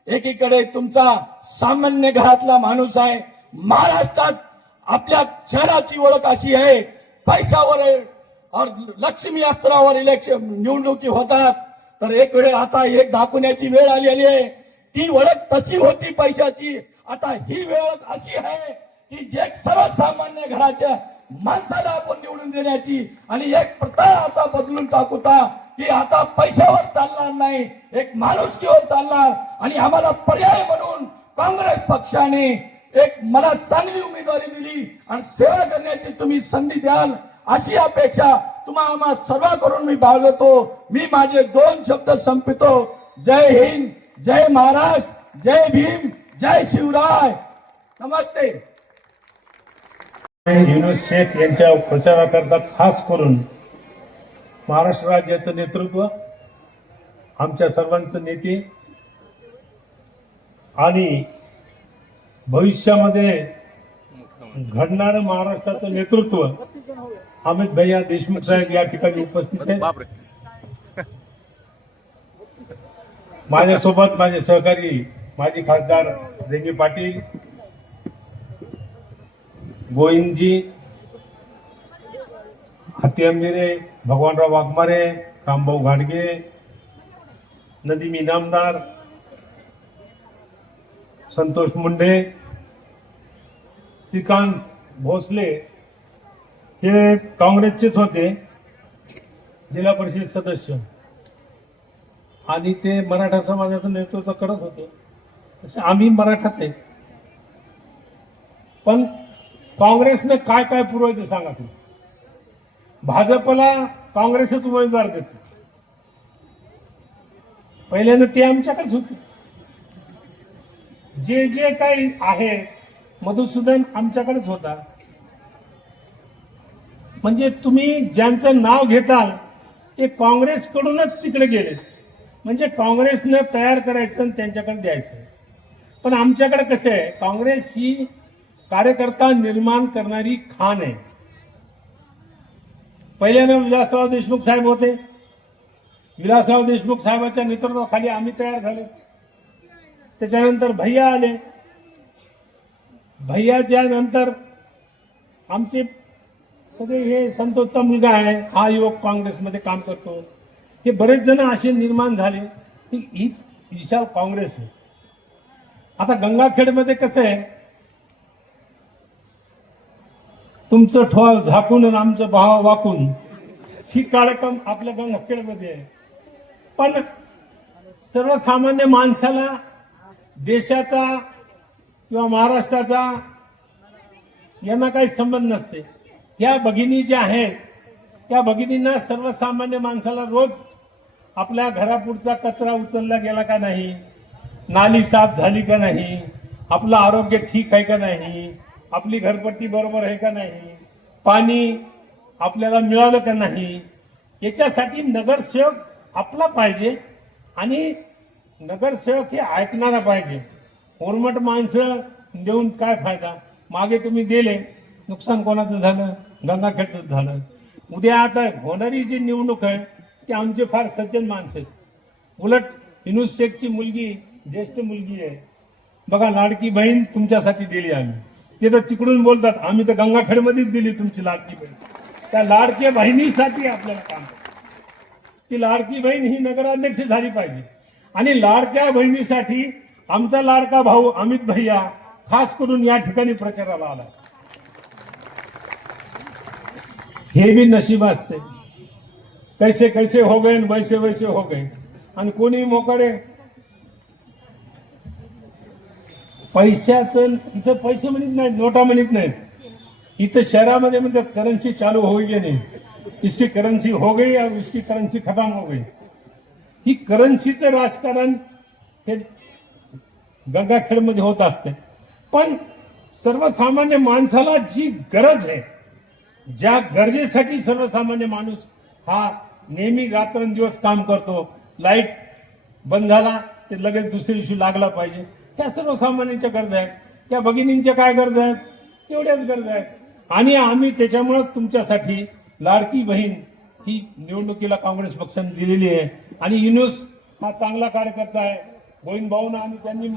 एकीकडे तुमचा सामान्य घरातला माणूस आहे. महाराष्ट्रात आपल्या शहराची ओळख अशी आहे, पैशावर और लक्ष्मी अस्त्रावर इलेक्शन निवडणुकी होतात. तर एक वेळ आता एक दाखवण्याची वेळ आलेली आहे. ती ओळख तशी होती पैशाची, आता ही वेळ अशी आहे की जे सर्वसामान्य घराच्या माणसाला आपण निवडून देण्याची, आणि एक प्रथा आता बदलून टाकूता की आता पैशावर चालणार नाही, एक माणुसकीवर चालणार. आणि आम्हाला पर्याय म्हणून काँग्रेस पक्षाने एक मला चांगली उमेदवारी दिली आणि सेवा करण्याची तुम्ही संधी द्याल अशी अपेक्षा तुम्हाला सर्वांकडून मी बाळगतो. मी माझे 2 शब्द संपवितो. जय हिंद, जय महाराष्ट्र, जय भीम, जय शिवराय. नमस्ते. युनुस शेख यांच्या प्रचाराकरता खास करून महाराष्ट्र राज्याचं नेतृत्व, आमच्या सर्वांचं नेते आणि भविष्यामध्ये घडणारं महाराष्ट्राचं नेतृत्व अमित भैया देशमुख साहेब या ठिकाणी उपस्थित आहेत. माझ्यासोबत माझे सहकारी माजी खासदार रेंगे पाटील, गोविंदजी हाती अंबिरे, भगवानराव वाघमारे, रामभाऊ घाडगे, नदीम इनामदार, संतोष मुंडे, श्रीकांत भोसले हे काँग्रेसचेच होते, जिल्हा परिषद सदस्य, आणि ते मराठा समाजाचं नेतृत्व करत होते. तसे आम्ही मराठाच आहे. पण काँग्रेसने काय काय पुरवायचं सांगा तुम्ही. भाजपला काँग्रेसच उमेदवार देते. पहिल्यानं ते आमच्याकडेच होते. जे जे काही आहे मधुसूदन आमच्याकडेच होता. म्हणजे तुम्ही ज्यांचं नाव घेताल ते काँग्रेसकडूनच तिकडे गेले. म्हणजे काँग्रेसनं तयार करायचं आणि त्यांच्याकडे द्यायचं. पण आमच्याकडे कसं आहे, काँग्रेस ही कार्यकर्ता निर्माण करणारी खाण आहे. पहिल्यानं विलासराव देशमुख साहेब होते. विलासराव देशमुख साहेबांच्या नेतृत्वाखाली आम्ही तयार झालो. त्याच्यानंतर भैया आले. भैयाच्या नंतर आमचे सगळे हे संतोषचा मुलगा आहे, हा युवक काँग्रेसमध्ये काम करतो. हे बरेच जण असे निर्माण झाले. ही विशाल काँग्रेस आहे. आता गंगाखेडमध्ये कसं आहे, तुमचं ठोळ झाकून आणि आमचं भाव वाकून ही कार्यक्रम आपल्या गंगाखेडमध्ये आहे. पण सर्वसामान्य माणसाला देशाचा किंवा महाराष्ट्राचा यांना काही संबंध नसते. या भगिनी ज्या आहेत त्या भगिनींना सर्वसामान्य माणसाला रोज आपल्या घरापुढचा कचरा उचलला गेला का नाही, नाली साफ झाली का नाही, आपलं आरोग्य ठीक आहे का नाही, आपली घरपट्टी बरोबर आहे का नाही, पाणी आपल्याला मिळालं का नाही, याच्यासाठी नगरसेवक आपला पाहिजे. आणि नगरसेवक हे ऐकणारा पाहिजे. ओरमट माणसं देऊन काय फायदा. मागे तुम्ही दिले, नुकसान कोणाचं झालं, गंगाखेडचं झालं. उद्या आता होणारी जी निवडणूक आहे ती आमचे फार सज्जन माणसं आहेत. उलट युनुस शेखची मुलगी ज्येष्ठ मुलगी आहे, बघा लाडकी बहीण तुमच्यासाठी दिली आम्ही. ते तर तिकडून बोलतात आम्ही तर गंगाखेडमध्येच दिली तुमची लाडकी बहीण. त्या लाडक्या बहिणीसाठी आपल्याला काम ती लाडकी बहीण ही नगराध्यक्ष झाली पाहिजे. आणि लाडक्या बहिणीसाठी आमचा लाडका भाऊ अमित भैया खास करून या ठिकाणी प्रचाराला आला. हे भी नशीब असते. कैसे कैसे हो गए वैसे वैसे हो गए. आणि कोणी मोकरे पैशाचं इथं पैसे म्हणत नाहीत, नोटा म्हणत नाहीत. इथं शहरामध्ये म्हणतात करन्सी चालू हो गई नाही, इसकी करन्सी हो गई और इसकी करन्सी खत्म हो गई. ही करन्सीचं राजकारण हे गंगाखेडमध्ये होत असते. पण सर्वसामान्य माणसाला जी गरज आहे, ज्या गरजेसाठी सर्वसामान्य माणूस हा नेहमी रात्रंदिवस काम करतो, लाईट बंद झाला ते लगेच दुसऱ्या दिवशी लागला पाहिजे, ह्या सर्वसामान्यांच्या गरजा आहेत. त्या भगिनींच्या काय गरजा आहेत, तेवढ्याच गरजा आहेत. आणि आम्ही त्याच्यामुळे तुमच्यासाठी लाडकी बहीण ही निवडणुकीला काँग्रेस पक्षाने दिलेली आहे. आणि युनुस हा चांगला कार्यकर्ता आहे. गोविंद भाऊंना आणि त्यांनी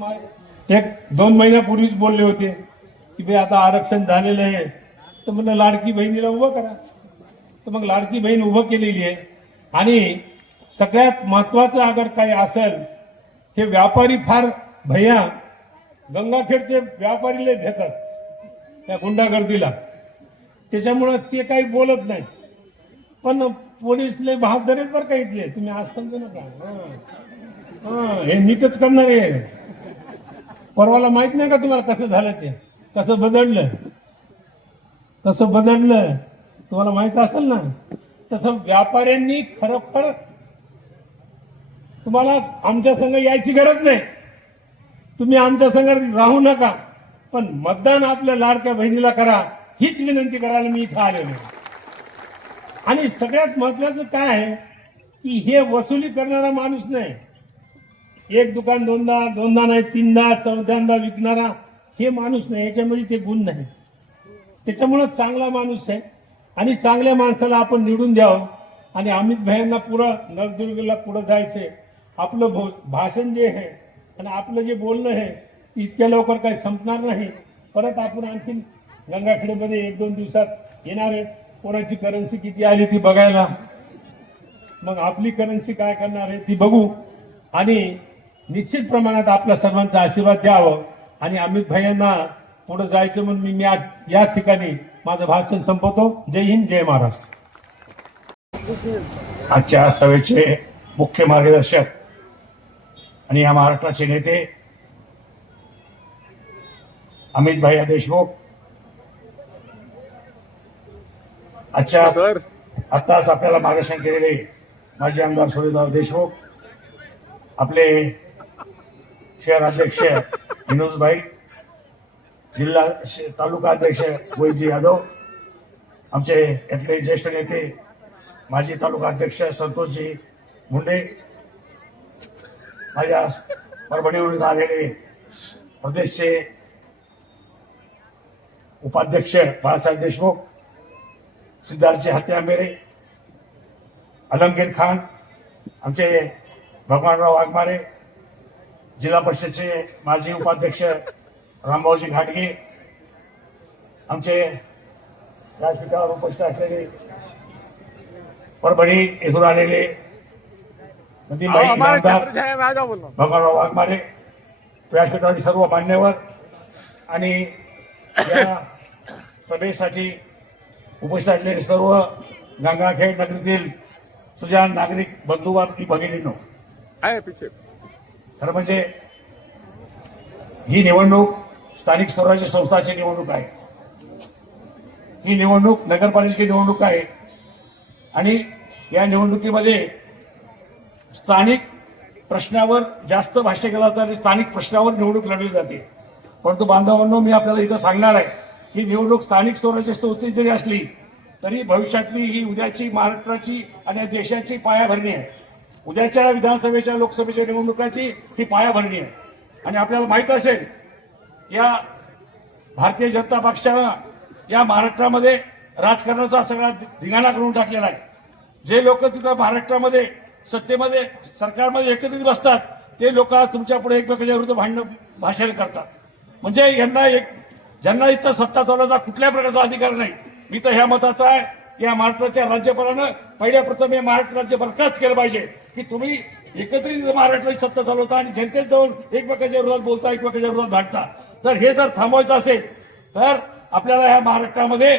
1-2 महिन्यापूर्वीच बोलले होते की भाई आता आरक्षण झालेलं आहे, तर म्हणलं लाडकी बहिणीला उभं करा. तर मग लाडकी बहीण उभं केलेली आहे. आणि सगळ्यात महत्वाचं अगर काही असेल, हे व्यापारी फार भैया गंगाखेडचे व्यापारी लय भेटतात त्या गुंडागर्दीला, त्याच्यामुळं ते काही बोलत नाही. पण पोलीस लय बहादर आहेत बरं का इथले, तुम्ही आज समजू नका. हे नीटच करणार आहे. परवाला माहित नाही का तुम्हाला कसं झालं, ते कसं बदललं तुम्हाला माहित असेल ना. तसं व्यापाऱ्यांनी खरोखर तुम्हाला आमच्या संग यायची गरज नाही, तुम्ही आमच्या संग राहू नका, पण मतदान आपल्या लाडक्या बहिणीला करा हीच विनंती करायला मी इथं आलेलो आहे. आणि सगळ्यात महत्वाचं काय आहे की हे वसुली करणारा माणूस नाही, एक दुकान दोनदा नाही 3दा 4दा विकणारा हे माणूस नाही, याच्यामध्ये ते गुण नाही. त्याच्यामुळं चांगला माणूस आहे. आणि चांगल्या माणसाला आपण निवडून द्यावं. आणि अमित भाईंना पुढं नवदुर्गला पुढं जायचंय. आपलं भाषण जे आहे आणि आपलं जे बोलणं आहे ते इतक्या लवकर काही संपणार नाही. परत आपण आणखी गंगाखेडमध्ये 1-2 दिवसात येणार आहे. कोणाची करन्सी किती आली ती बघायला, मग आपली करन्सी काय करणार आहे ती बघू. आणि निश्चित प्रमाणात आपल्या सर्वांचा आशीर्वाद द्यावं. आणि अमित भाईंना पुढे जायचं म्हणून मी या ठिकाणी माझं भाषण संपवतो. जय हिंद, जय महाराष्ट्र. आजच्या सभेचे मुख्य मार्गदर्शक आणि या महाराष्ट्राचे नेते अमित भाई देशमुख, आत्ताच आपल्याला मार्गदर्शन केलेले माजी आमदार सूर्यदास देशमुख, आपले शहर अध्यक्ष विनोद भाई, जिल्हा तालुका अध्यक्ष गोविंदजी यादव, आमचे यातले ज्येष्ठ नेते माजी तालुका अध्यक्ष संतोषजी मुंडे, माझ्या परभणीवरून आलेले प्रदेशचे उपाध्यक्ष बाळासाहेब देशमुख, सिद्धार्थजी हत्ती आंबेरे, अलमगीर खान, आमचे भगवानराव वाघमारे, जिल्हा परिषदचे माजी उपाध्यक्ष रामभाऊजी घाटगे, आमचे व्यासपीठावर उपस्थित असलेले परभणी येथून आलेले नदीमबाई इनामदार भगवानराव वाघमारे, व्यासपीठावरील सर्व मान्यवर आणि या सभेसाठी उपस्थित असलेले सर्व गंगाखेड नगरीतील सुजाण नागरिक बंधू आणि भगिनींनो, खरं म्हणजे ही निवडणूक स्थानिक स्वराज्य संस्थाची निवडणूक आहे. ही निवडणूक नगरपालिकेची निवडणूक आहे. आणि या निवडणुकीमध्ये स्थानिक प्रश्नावर जास्त भाष्य केलं जातं आणि स्थानिक प्रश्नावर निवडणूक लढवली जाते. परंतु बांधवांनो, मी आपल्याला इथं सांगणार आहे ही निवडणूक स्थानिक स्वराज्य संस्थेची जरी असली तरी भविष्यातली ही उद्याची महाराष्ट्राची आणि देशाची पायाभरणी आहे. उद्याच्या विधानसभेच्या लोकसभेच्या निवडणुकाची ही पायाभरणी आहे. आणि आपल्याला माहित असेल या भारतीय जनता पक्षानं या महाराष्ट्रामध्ये राजकारणाचा सगळा धिंगाणा करून टाकलेला आहे. जे लोक तिथं महाराष्ट्रामध्ये सत्तेमध्ये सरकारमध्ये एकत्रित बसतात ते लोक आज तुमच्या पुढे एकमेकाच्या विरुद्ध भाषण करतात. म्हणजे यांना ज्यांना इथं सत्ता चालवायचा कुठल्या प्रकारचा अधिकार नाही. मी तर ह्या मताचा आहे की या महाराष्ट्राच्या राज्यपालानं पहिल्या प्रथम हे महाराष्ट्र राज्य बरखास्त केलं पाहिजे की तुम्ही एकत्रित महाराष्ट्राची सत्ता चालवता आणि जनतेत जाऊन एकमेकाच्या विरोधात बोलता, एकमेकाच्या विरोधात भांडता. तर हे जर थांबवायचं असेल तर आपल्याला ह्या महाराष्ट्रामध्ये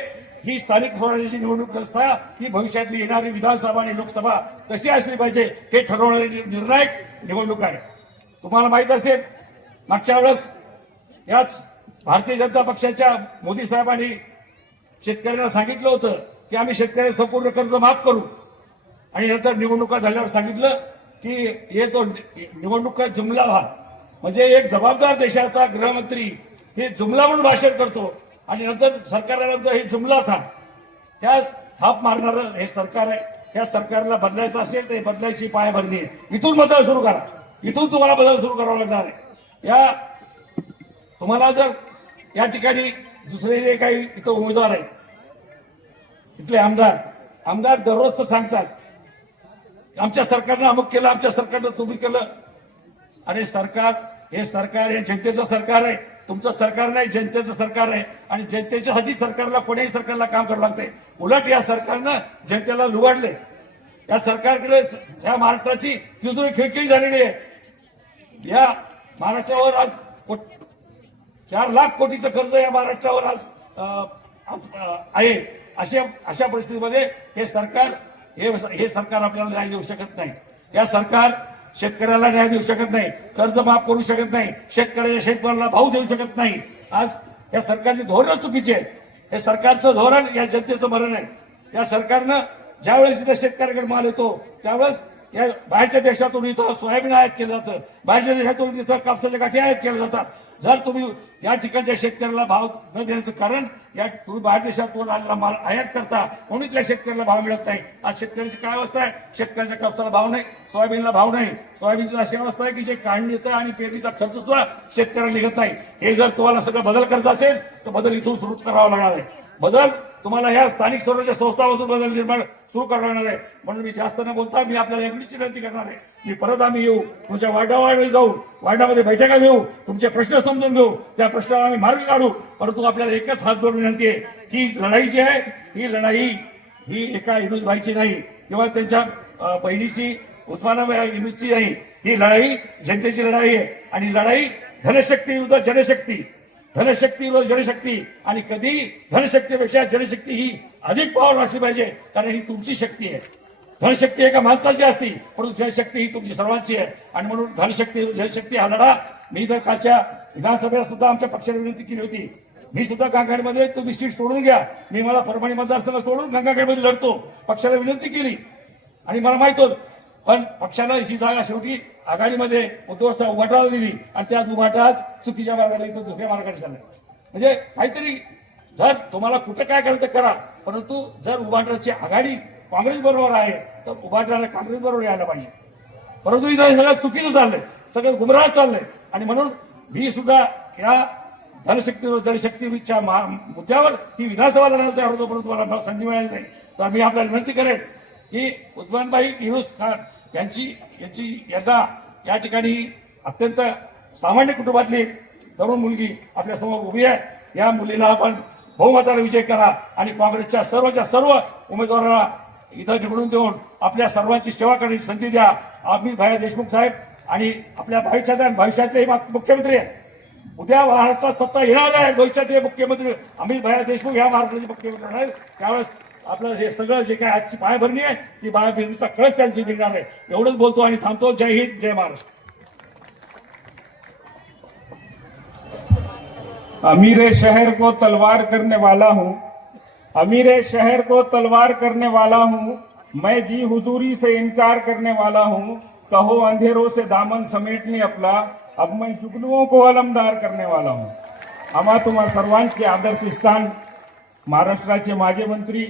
ही स्थानिक स्वराज्याची निवडणूक व्यवस्था ही भविष्यातली येणारी विधानसभा आणि लोकसभा कशी असली पाहिजे हे ठरवणारी निर्णायक निवडणूक आहे. तुम्हाला माहित असेल मागच्या वेळेस याच भारतीय जनता पक्षाच्या मोदी साहेबांनी शेतकऱ्यांना सांगितलं होतं की आम्ही शेतकऱ्यांचं संपूर्ण कर्ज माफ करू आणि नंतर निवडणुका झाल्यावर सांगितलं की हे तो निवडणुका जुमला हा. म्हणजे एक जबाबदार देशाचा गृहमंत्री हे जुमला म्हणून भाषण करतो आणि नंतर सरकारनंतर हे जुमला था. त्या थाप मारणारं हे सरकार आहे. या सरकारला बदलायचं असेल तर बदलायची पायाभरणी आहे. इथून बदल सुरू करा. इथून तुम्हाला बदल सुरू करावा लागणार आहे. या तुम्हाला जर या ठिकाणी दुसरे जे काही इथं उमेदवार आहेत इथले आमदार दररोजच सांगतात आमच्या सरकारनं अमुक केलं, आमच्या सरकारनं तुम्ही केलं. अरे हे सरकार हे जनतेचं सरकार आहे. तुमचं सरकार नाही, जनतेचं सरकार आहे आणि जनतेच्यासाठी सरकारला कोण्याही सरकारला काम करावं लागतंय. उलट या सरकारनं जनतेला लुबाडले. या सरकारकडे या महाराष्ट्राची तिजोरी खिळखिळी झालेली आहे. या महाराष्ट्रावर आज 4 लाख कोटीचं कर्ज या महाराष्ट्रावर आज आहे. अशा परिस्थितीमध्ये हे सरकार आपल्याला न्याय देऊ शकत नाही. या सरकार शेतकऱ्याला न्याय देऊ शकत नाही, कर्ज माफ करू शकत नाही, शेतकऱ्याच्या शेतमालाला भाव देऊ शकत नाही. आज या सरकारची धोरणं चुकीची आहे. हे सरकारचं धोरण या जनतेचं मरण आहे. या सरकारनं ज्यावेळेस इथं शेतकऱ्याकडे माल येतो त्यावेळेस या बाहेरच्या देशातून इथं सोयाबीन आयात केलं जातं, बाहेरच्या देशातून इथं कापसाच्या गाठी आयात केल्या जातात. जर तुम्ही या ठिकाणच्या शेतकऱ्याला भाव न देण्याचं कारण तुम्ही बाहेर देशातून आलेला माल आयात करता म्हणून इथल्या शेतकऱ्याला भाव मिळत नाही. आज शेतकऱ्याची काय अवस्था आहे? शेतकऱ्याच्या कापसाला भाव नाही, सोयाबीनला भाव नाही. सोयाबीनची अशी अवस्था आहे की जे काढणीचा आणि पेरणीचा खर्च सुद्धा शेतकऱ्याला निघत नाही. हे जर तुम्हाला सगळं बदल करायचं असेल तर बदल इथून सुरू करावा लागणार आहे. बदल तुम्हाला ह्या स्थानिक स्वराज्य संस्थापासून बदल निर्माण सुरू करणार आहे. म्हणून मी जास्त न बोलता मी आपल्याला एवढीच विनंती करणार आहे मी परत आम्ही येऊ तुमच्या वार्डावर जाऊ, वार्डामध्ये बैठका घेऊ, तुमचे प्रश्न समजून घेऊ, त्या प्रश्नाला आम्ही मार्ग काढू. परंतु आपल्याला एकच हात जोडून विनंती आहे की लढाई जी आहे ही लढाई ही एका इनुसबाईची नाही किंवा त्यांच्या बहिणीची उस्मानाबाई इनुसची नाही. ही लढाई जनतेची लढाई आहे आणि लढाई धनशक्ती विरुद्ध जनशक्ती, धनशक्ती विरुद्ध जनशक्ती. आणि कधी धनशक्तीपेक्षा जनशक्ती ही अधिक पॉवर असली पाहिजे कारण ही तुमची शक्ती आहे. धनशक्ती एका माणसाची असती परंतु जनशक्ती ही तुमची सर्वांची आहे. आणि म्हणून धनशक्ती जनशक्ती हा लढा मी तर कालच्या विधानसभेला सुद्धा आमच्या पक्षाने विनंती केली होती. मी सुद्धा गंगाखेडमध्ये तुम्ही सीट सोडून घ्या, मी मला परभणी मतदारसंघ सोडून गंगाखेडमध्ये लढतो पक्षाला विनंती केली आणि मला माहित होतं. पण पक्षानं ही जागा शेवटी आघाडीमध्ये उद्धवचा उभाटाला दिली आणि त्याच उभाटा आज चुकीच्या मार्गाने इथं दुसऱ्या मार्गाने झाला. म्हणजे काहीतरी जर तुम्हाला कुठं काय करायचं करा परंतु जर उभाटाची आघाडी काँग्रेस बरोबर आहे तर उभाटाला काँग्रेस बरोबर यायला पाहिजे. परंतु इथं हे सगळं चुकीचं चाललंय, सगळं गुमराह चाललंय. आणि म्हणून मी सुद्धा या जनशक्तीच्या मुद्द्यावर ही विधानसभा लढायला तयार होतो परंतु मला संधी मिळाली नाही. तर मी आपल्याला विनंती करेन की उस्मानबाई युनुस खान यांची या ठिकाणी अत्यंत सामान्य कुटुंबातली तरुण मुलगी आपल्या समोर उभी आहे. या मुलीला आपण बहुमताने विजय करा आणि काँग्रेसच्या सर्व उमेदवारांना इथं निवडून देऊन आपल्या सर्वांची सेवा करण्याची संधी द्या. अमित भैया देशमुख साहेब आणि आपल्या भविष्यातले मुख्यमंत्री आहेत. उद्या महाराष्ट्रात सत्ता येणार आहे, भविष्यातले मुख्यमंत्री अमित भैया देशमुख ह्या महाराष्ट्राचे मुख्यमंत्री आहेत. त्यावेळेस आपलं हे सगळं जे काय आजची पायाभरणी आहे ती पायाभरणीचा कळस त्यांची मिळणार आहे. एवढंच बोलतो आणि थांबतो. जय हिंद, जय महाराष्ट्र. अमीर शहर को तलवार करने वाला हूँ, अमीर शहर को तलवार करने वाला हूँ, मैं जी हुजूरी से इनकार करने वाला हूँ. कहो अंधेरों से दामन समेटने अपना, अब मैं जुगनुओं को अलमदार करने वाला हूँ. आम्हा तुम्हा सर्वांचे आदर्श स्थान महाराष्ट्राचे माजी मंत्री,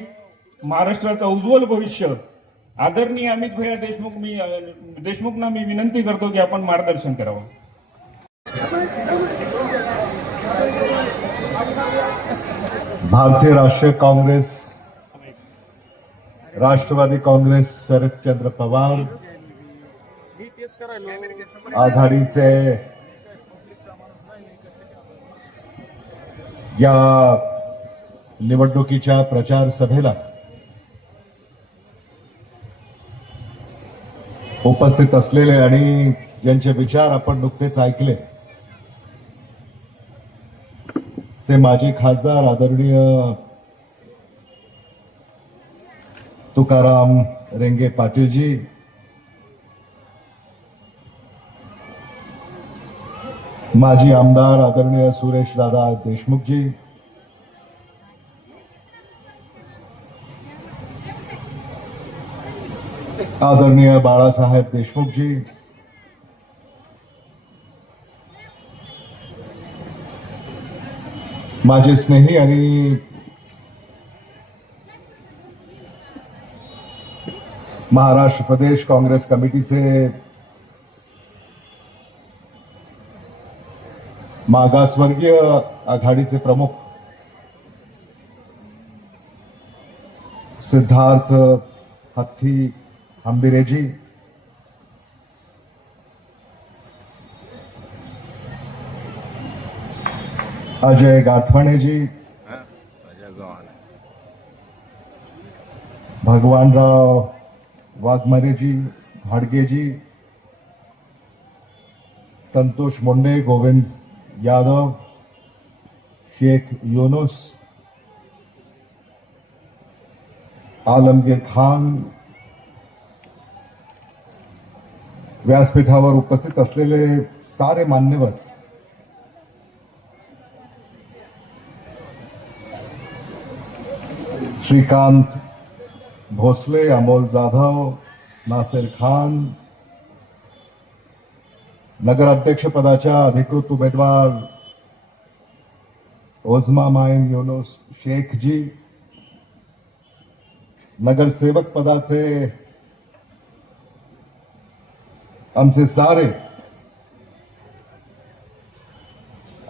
महाराष्ट्राचं उज्ज्वल भविष्य आदरणीय अमित भैया देशमुखना मी विनंती करतो की आपण मार्गदर्शन करावं. भारतीय राष्ट्रीय कांग्रेस, राष्ट्रवादी कांग्रेस शरदचंद्र पवार आघाडीचे या निवडणुकीच्या प्रचार सभेला उपस्थित असलेले आणि ज्यांचे विचार आपण नुकतेच ऐकले ते माजी खासदार आदरणीय तुकाराम रेंगे पाटीलजी, माजी आमदार आदरणीय सुरेश दादा देशमुखजी, आदरणीय बाळासाहेब देशमुखजी, माझे स्नेही आणि महाराष्ट्र प्रदेश काँग्रेस कमिटीचे मागासवर्गीय आघाडीचे प्रमुख सिद्धार्थ हत्ती हंबिरेजी, अजय गाठवाणेजी, भगवानराव वाघमारेजी, घाडगेजी, संतोष मुंडे, गोविंद यादव, शेख युनुस, आलमगीर खान, व्यासपीठावर उपस्थित असलेले सारे मान्यवर, श्रीकांत भोसले, अमोल जाधव, नासिर खान, नगराध्यक्ष पदाच्या अधिकृत उमेदवार ओझमा माइन युनुस शेखजी, नगरसेवक पदाचे आमचे सारे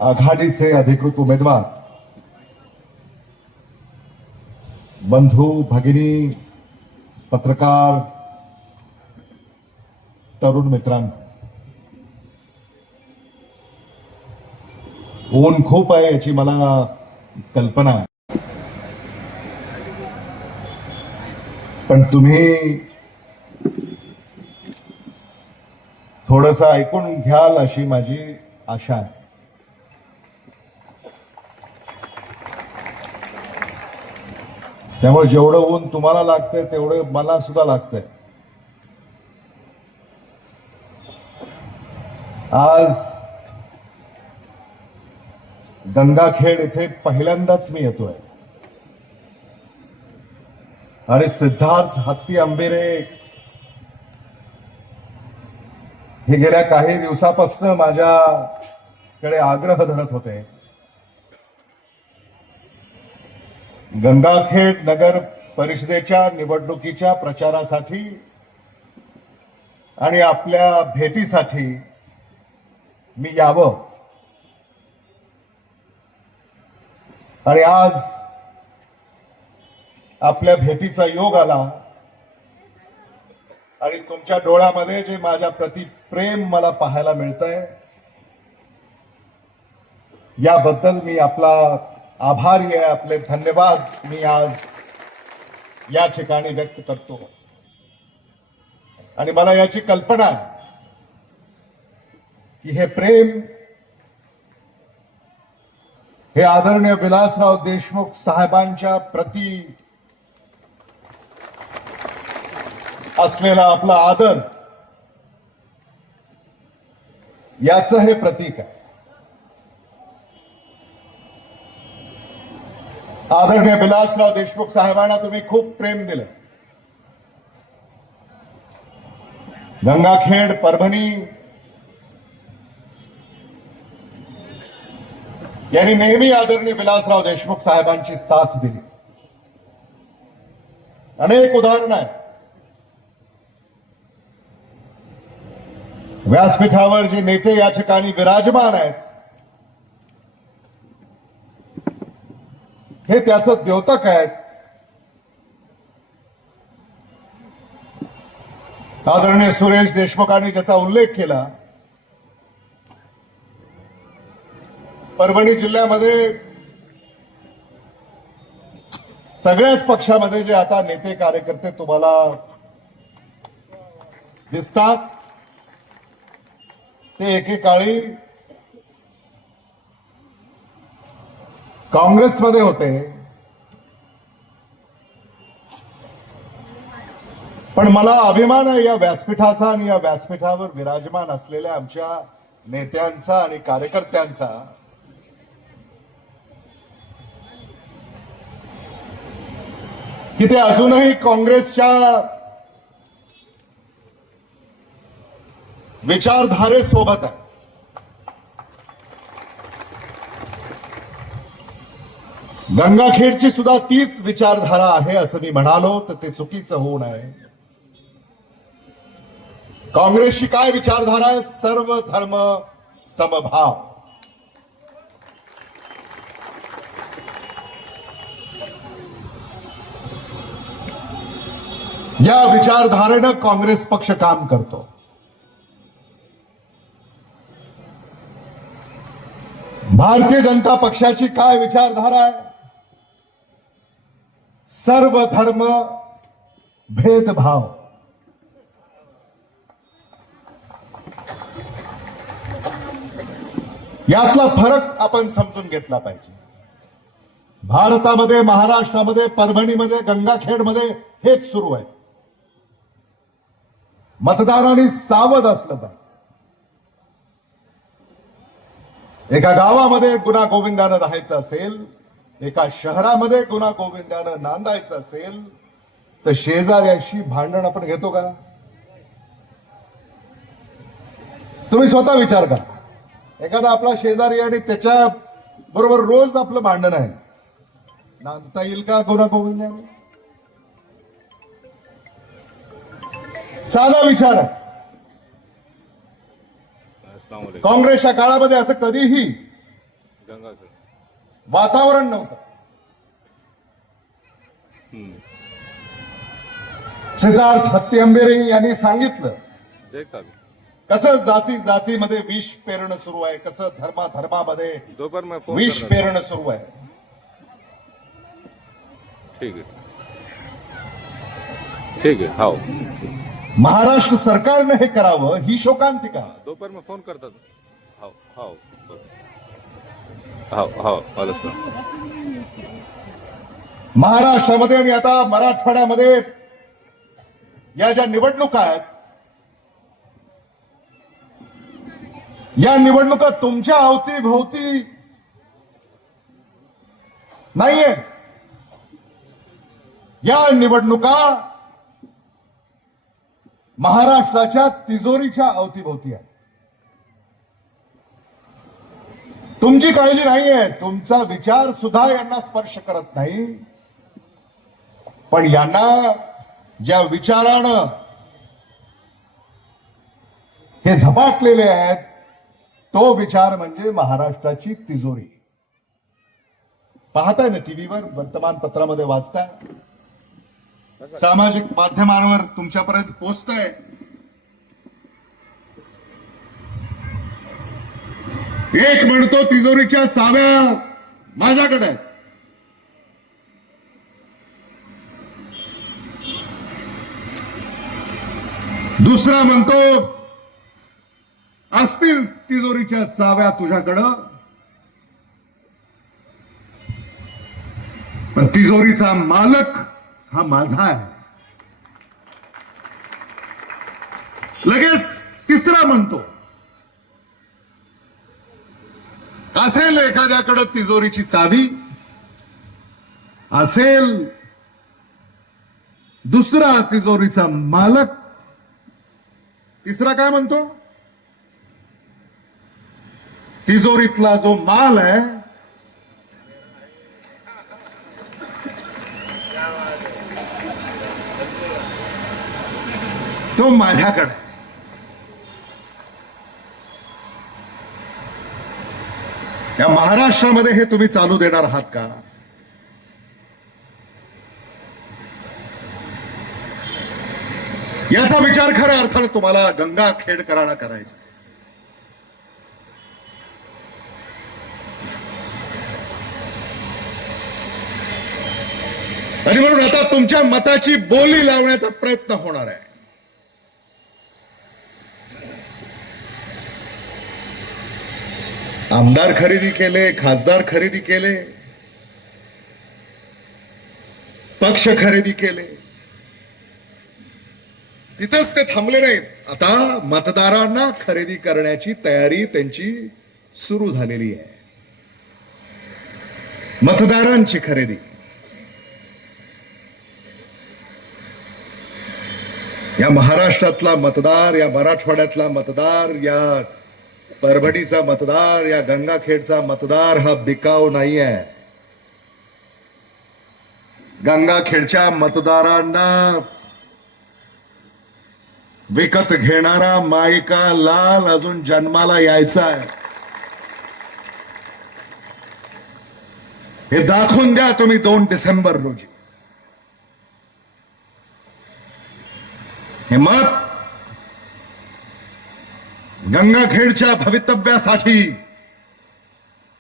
आघाडीचे अधिकृत उमेदवार, बंधू भगिनी, पत्रकार, तरुण मित्रांनो, ऊन खूप आहे याची मला कल्पना आहे, पण तुम्ही थोडंसं ऐकून घ्याल अशी माझी आशा आहे. त्यामुळे जेवढं ऊन तुम्हाला लागतंय तेवढं मला सुद्धा लागतंय. आज गंगाखेड येथे पहिल्यांदाच मी येतोय आणि सिद्धार्थ हत्ती अंबिरे हे गेल्या काही दिवसापासून माझ्याकडे आग्रह धरत होते. गंगाखेड नगर परिषदेच्या निवडणुकीच्या प्रचारासाठी आणि आपल्या भेटीसाठी मी यावं, आणि आज आपल्या भेटीचा योग आला आणि तुमच्या डोळ्यामध्ये जे माझ्या प्रति प्रेम मला पाहायला मिळतंय याबद्दल मी आपला आभारी आहे. आपले धन्यवाद मी आज या ठिकाणी व्यक्त करतो. आणि मला याची कल्पना आहे की हे प्रेम हे आदरणीय विलासराव देशमुख साहेबांच्या प्रती असलेला आपला आदर याचं हे प्रतीक आहे. आदरणीय विलासराव देशमुख साहेबांना तुम्ही खूप प्रेम दिलं. गंगाखेड, परभणी यांनी नेहमी आदरणीय विलासराव देशमुख साहेबांची साथ दिली. अनेक उदाहरणं आहेत. व्यासपीठावर जे नेते या ठिकाणी विराजमान आहेत हे त्याचं द्योतक आहेत. आदरणीय सुरेश देशमुखांनी ज्याचा उल्लेख केला, परभणी जिल्ह्यामध्ये सगळ्याच पक्षामध्ये जे आता नेते कार्यकर्ते तुम्हाला दिसतात ते एकेकाळी काँग्रेसमध्ये होते, पण मला अभिमान आहे या व्यासपीठाचा आणि या व्यासपीठावर विराजमान असलेल्या आमच्या नेत्यांचा आणि कार्यकर्त्यांचा, की ते अजूनही काँग्रेसच्या विचारधारेसोबत आहे. गंगाखेडची सुद्धा तीच विचारधारा आहे असं मी म्हणालो तर ते चुकीचं होऊ नये. काँग्रेसची काय विचारधारा आहे? सर्व धर्म समभाव. या विचारधारेनं काँग्रेस पक्ष काम करतो. भारतीय जनता पक्षाची काय विचारधारा आहे? सर्व धर्म भेदभाव. यातला फरक आपण समजून घेतला पाहिजे. भारतामध्ये, महाराष्ट्रामध्ये, परभणीमध्ये, गंगाखेडमध्ये हेच सुरू आहे. मतदारांनी सावध असलं पाहिजे. एका गावामध्ये गुन्हा गोविंदानं राहायचं असेल, एका शहरामध्ये गुन्हा गोविंदानं नांदायचं असेल तर शेजाऱ्याशी भांडण आपण घेतो का? तुम्ही स्वतः विचार करा. एखादा आपला शेजारी आणि त्याच्या बरोबर रोज आपलं भांडण आहे, नांदता येईल का गुन्हा गोविंदाने? साधा विचार आहे. काँग्रेसच्या काळामध्ये असं कधीही वातावरण नव्हतं. सिद्धार्थ हत्तीअंबेरे यांनी सांगितलं कसं जाती जातीमध्ये विष पेरणं सुरू आहे, कसं धर्माधर्मामध्ये विष पेरणं सुरू आहे. ठीक है हाओ महाराष्ट्र सरकारनं हे करावं ही शोकांतिका. दोपहर में फोन करता था. हाओ हाओ हाओ हाओ महाराष्ट्रामध्ये आणि आता मराठवाड्यामध्ये या ज्या निवडणुका आहेत, या निवडणुका तुमच्या अवतीभोवती नाहीये. या निवडणुका महाराष्ट्राच्या तिजोरीच्या अवतीभोवती आहे. तुमची काळजी नाहीये, तुमचा विचार सुद्धा यांना स्पर्श करत नाही. पण यांना ज्या विचारानं हे झपाटलेले आहेत तो विचार म्हणजे महाराष्ट्राची तिजोरी. पाहताय ना टीव्हीवर, वर्तमानपत्रामध्ये वाचताय, सामाजिक माध्यमांवर तुमच्यापर्यंत पोहोचतंय. एक म्हणतो तिजोरीच्या चाव्या माझ्याकडे आहेत, दुसरा म्हणतो असतील तिजोरीच्या चाव्या तुझ्याकडं, पण तिजोरीचा मालक हा माझा आहे. लगेच तिसरा म्हणतो असेल एखाद्याकडे तिजोरीची चावी, असेल दुसरा तिजोरीचा मालक. तिसरा काय म्हणतो? तिजोरीतला जो माल आहे तो माझ्याकडे. या महाराष्ट्रामध्ये हे तुम्ही चालू देणार आहात का? याचा विचार खऱ्या अर्थानं तुम्हाला गंगाखेडकरांना करायचा. आणि म्हणून आता तुमच्या मताची बोली लावण्याचा प्रयत्न होणार आहे. आमदार खरेदी केले, खासदार खरेदी केले, पक्ष खरेदी केले, तिथंच ते थांबले नाहीत. आता मतदारांना खरेदी करण्याची तयारी त्यांची सुरू झालेली आहे. मतदारांची खरेदी. या महाराष्ट्रातला मतदार, या मराठवाड्यातला मतदार, या परभणीचा मतदार, या गंगाखेडचा मतदार हा बिकाऊ नाही आहे. गंगाखेडच्या मतदारांना विकत घेणारा माईका लाल अजून जन्माला यायचा आहे. हे दाखवून द्या तुम्ही 2 डिसेंबर रोजी. हे मत गंगाखेडच्या भवितव्यासाठी,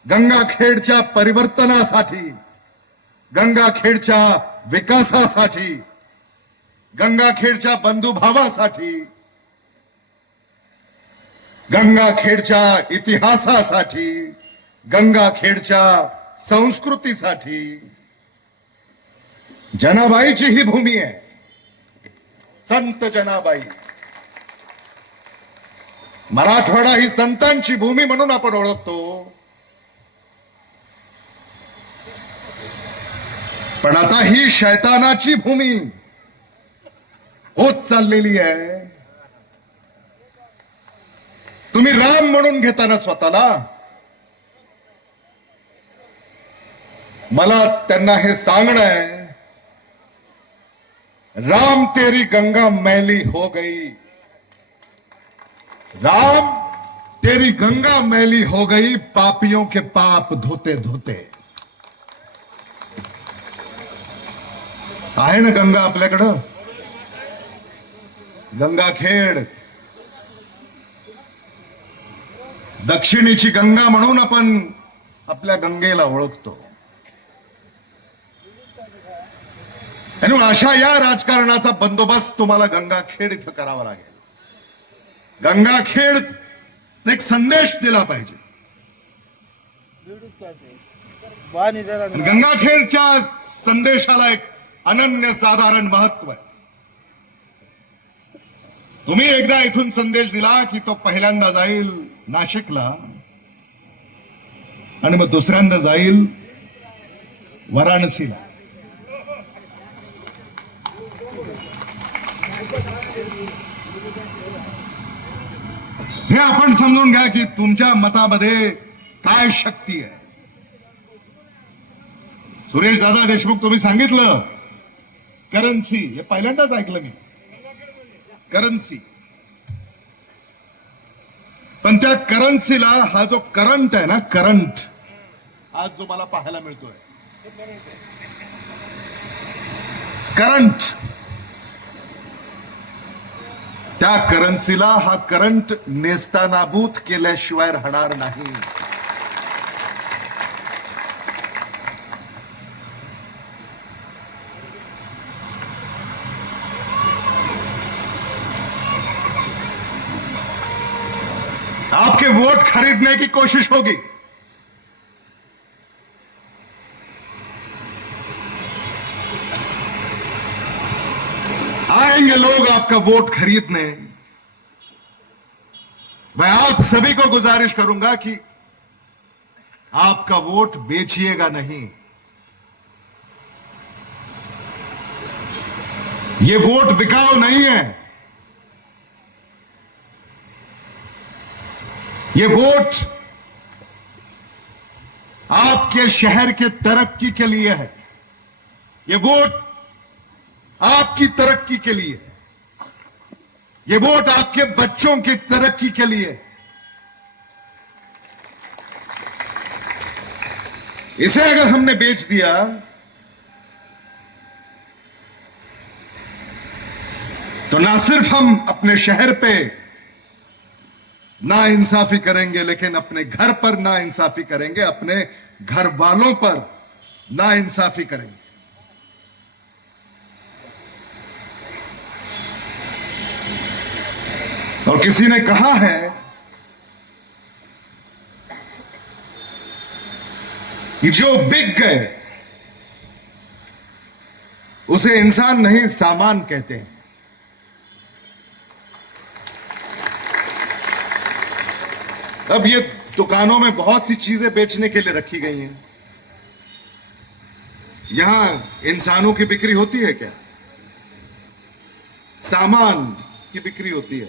गंगाखेडच्या परिवर्तनासाठी, गंगाखेडच्या विकासासाठी, गंगाखेडच्या बंधुभावासाठी, गंगाखेडच्या इतिहासासाठी, गंगाखेडच्या संस्कृतीसाठी. जनाबाईची ही भूमी आहे. संत जनाबाई. मराठवाडा ही संतांची भूमी म्हणून आपण ओळखतो. पण आता ही शैतानाची भूमी होत चाललेली आहे. तुम्ही राम म्हणून घेताना स्वतःला, मला त्यांना हे सांगणं आहे, राम तेरी गंगा मैली हो गई, राम तेरी गंगा मैली हो गई, पापियों के पाप धोते धोते. आहे ना गंगा आपल्याकडं? गंगाखेड दक्षिणेची गंगा म्हणून आपण आपल्या गंगेला ओळखतो. म्हणून अशा या राजकारणाचा बंदोबस्त तुम्हाला गंगाखेड इथं करावा लागेल. गंगाखेड एक संदेश दिला पाहिजे. गंगाखेडच्या संदेशाला एक अनन्यसाधारण महत्व आहे. तुम्ही एकदा इथून संदेश दिला की तो पहिल्यांदा जाईल नाशिकला आणि मग दुसऱ्यांदा जाईल वाराणसीला. हे आपण समजून घ्या की तुमच्या मतामध्ये काय शक्ती आहे. सुरेश दादा देशमुख तुम्ही सांगितलं करन्सी, हे पहिल्यांदाच ऐकलं मी, करन्सी. पण त्या करन्सीला हा जो करंट आहे ना, करंट आज जो मला पाहायला मिळतोय, करंट, त्या करन्सीला हा करंट नेस्तानाबूत केल्याशिवाय राहणार नाही. आपके वोट खरीदने की कोशिश होगी. आएंगे लोग आपका वोट खरीदने. मैं आप सभी को गुजारिश करूंगा कि आपका वोट बेचिएगा नहीं. ये वोट बिकाऊ नहीं है. ये वोट आपके शहर के तरक्की के लिए है. ये वोट आपकी तरक्की के लिए, ये वोट आपके बच्चों की तरक्की के लिए. इसे अगर हमने बेच दिया तो ना सिर्फ हम अपने शहर पे ना इंसाफी करेंगे, लेकिन अपने घर पर ना इंसाफी करेंगे, अपने घर वालों पर ना इंसाफी करेंगे। और किसी ने कहा है कि जो बिक गए उसे इंसान नहीं सामान कहते हैं। अब ये दुकानों में बहुत सी चीजें बेचने के लिए रखी गई हैं। यहां इंसानों की बिक्री होती है क्या? सामान की बिक्री होती है।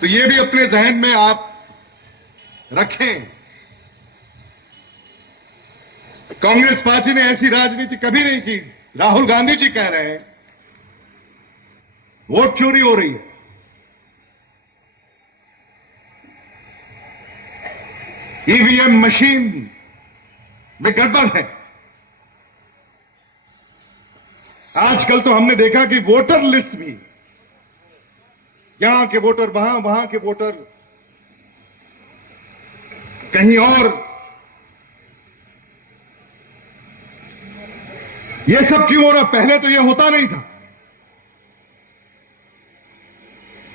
तो ये भी अपने जहन में आप रखें। कांग्रेस पार्टी ने ऐसी राजनीति कभी नहीं की। राहुल गांधी जी कह रहे हैं वोट चोरी हो रही है। ईवीएम मशीन में गड़बड़ है। आजकल तो हमने देखा कि वोटर लिस्ट भी, यहां के वोटर वहां, वहां के वोटर कहीं और, ये सब क्यों हो रहा? पहले तो यह होता नहीं था।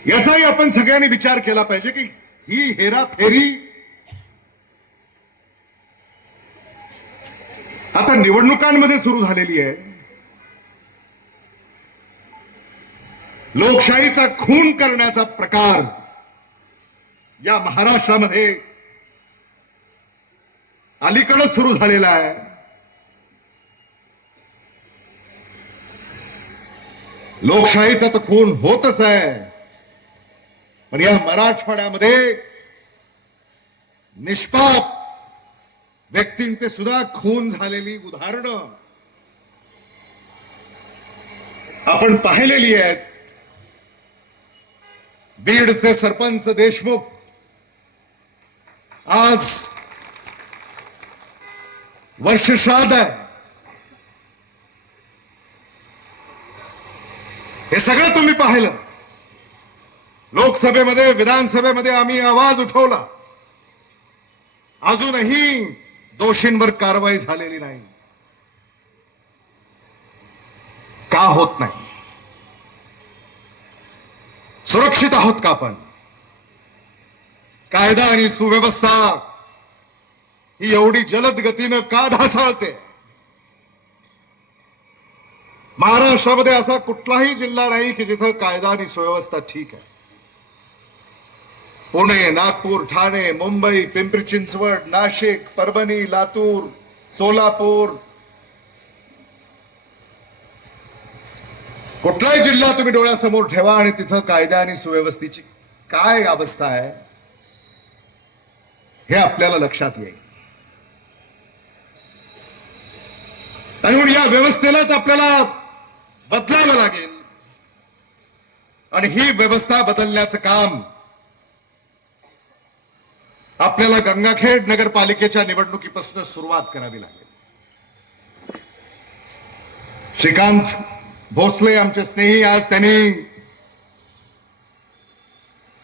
याचाही आपण सगळ्यांनी विचार केला पाहिजे की ही हेराफेरी आता निवडणुकांमध्ये सुरू झालेली आहे। लोकशाहीचा खून करण्याचा प्रकार या महाराष्ट्रामध्ये अलीकडे सुरू झालेला आहे। लोकशाहीचा तर खून होतच आहे, पण या मराठवाड्यामध्ये निष्पाप व्यक्तींचे सुद्धा खून झालेली उदाहरणं आपण पाहिलेली आहेत। बीडचे सरपंच देशमुख आज वर्षश्राद्ध आहे। हे सगळं तुम्ही पाहिलं। लोकसभेमध्ये, विधानसभेमध्ये आम्ही आवाज उठवला, अजूनही दोषींवर कारवाई झालेली नाही। का होत नाही? सुरक्षित आहोत का आपण? कायदा आणि सुव्यवस्था ही एवढी जलद गतीनं का ढासळते? महाराष्ट्रामध्ये असा कुठलाही जिल्हा नाही की जिथं कायदा आणि सुव्यवस्था ठीक आहे। पुणे, नागपूर, ठाणे, मुंबई, पिंपरी चिंचवड, नाशिक, परभणी, लातूर, सोलापूर, कुठलाही जिल्हा तुम्ही डोळ्यासमोर ठेवा आणि तिथं कायदा आणि सुव्यवस्थेची काय अवस्था आहे हे आपल्याला लक्षात येईल। आणि म्हणून या व्यवस्थेलाच आपल्याला बदलावं लागेल आणि ही व्यवस्था बदलण्याचं काम आपल्याला गंगाखेड नगरपालिकेच्या निवडणुकीपासून सुरुवात करावी लागेल। श्रीकांत भोसले आमचे स्नेही, आज त्यांनी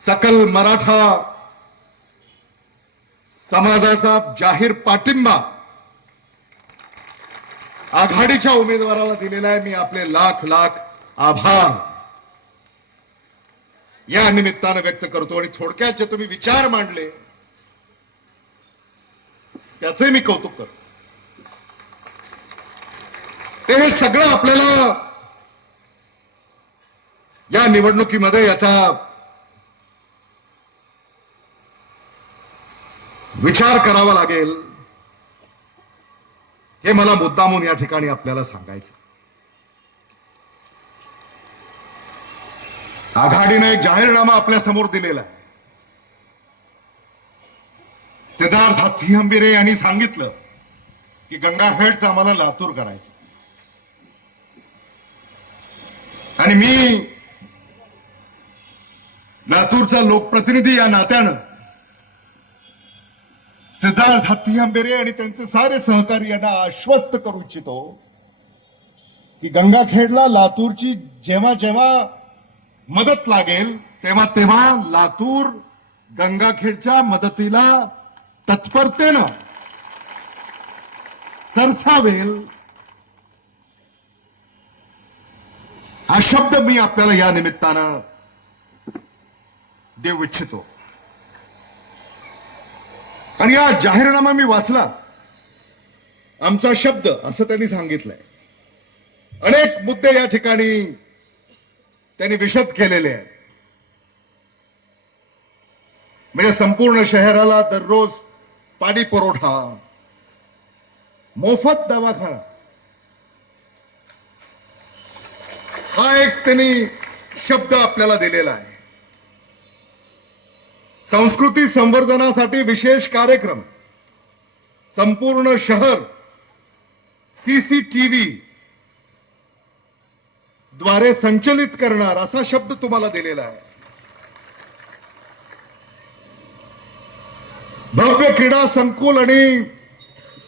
सकल मराठा समाजाचा जाहीर पाठिंबा आघाडीच्या उमेदवाराला दिलेला आहे। मी आपले लाख लाख आभार या निमित्तानं व्यक्त करतो। आणि थोडक्यात जे तुम्ही विचार मांडले त्याचे मी कौतुक करतो। ते हे सगळं आपल्याला या निवडणुकीमध्ये याचा विचार करावा लागेल, हे मला मुद्दामून या ठिकाणी आपल्याला सांगायचं। आघाडीने एक जाहीरनामा आपल्या समोर दिलेला आहे। सिद्धार्थ हत्तीहंबिरे यांनी सांगितलं की गंगाखेडचं आम्हाला लातूर करायचं, आणि मी लातूरचा लोकप्रतिनिधी या नात्यानं सिद्धार्थ हत्तीहंबिरे आणि त्यांचे सारे सहकारी यांना आश्वस्त करू इच्छितो की गंगाखेडला लातूरची जेव्हा जेव्हा मदत लागेल तेव्हा तेव्हा लातूर गंगाखेडच्या मदतीला तत्परतेनं सरसावेल, हा शब्द मी आपल्याला या निमित्तानं देऊ इच्छितो. आणि हा जाहीरनामा मी वाचला. आमचा शब्द असं त्यांनी सांगितलंय. अनेक मुद्दे या ठिकाणी त्यांनी विशद केलेले आहेत. म्हणजे संपूर्ण शहराला दररोज पाणी पुरवठा, मोफत दवाखाना, हा एक त्यांनी शब्द आपल्याला दिलेला आहे. संस्कृती संवर्धनासाठी विशेष कार्यक्रम, संपूर्ण शहर सीसीटीव्ही द्वारे संचलित करणार, असा शब्द तुम्हाला दिलेला आहे. भव्य क्रीडा संकुल आणि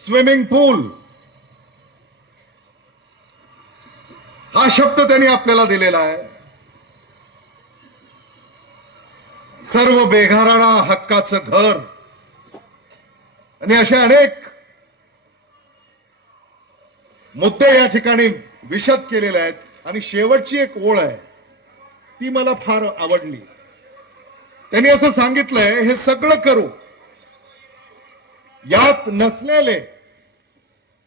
स्विमिंग पूल, हा शब्द त्यांनी आपल्याला दिलेला आहे. सर्व बेघरांना हक्काचं घर आणि असे अनेक मुद्दे या ठिकाणी विशद केलेले आहेत. आणि शेवटची एक ओळ आहे, ती मला फार आवडली. त्यांनी असं सांगितलंय, हे सगळं करू, यात नसलेले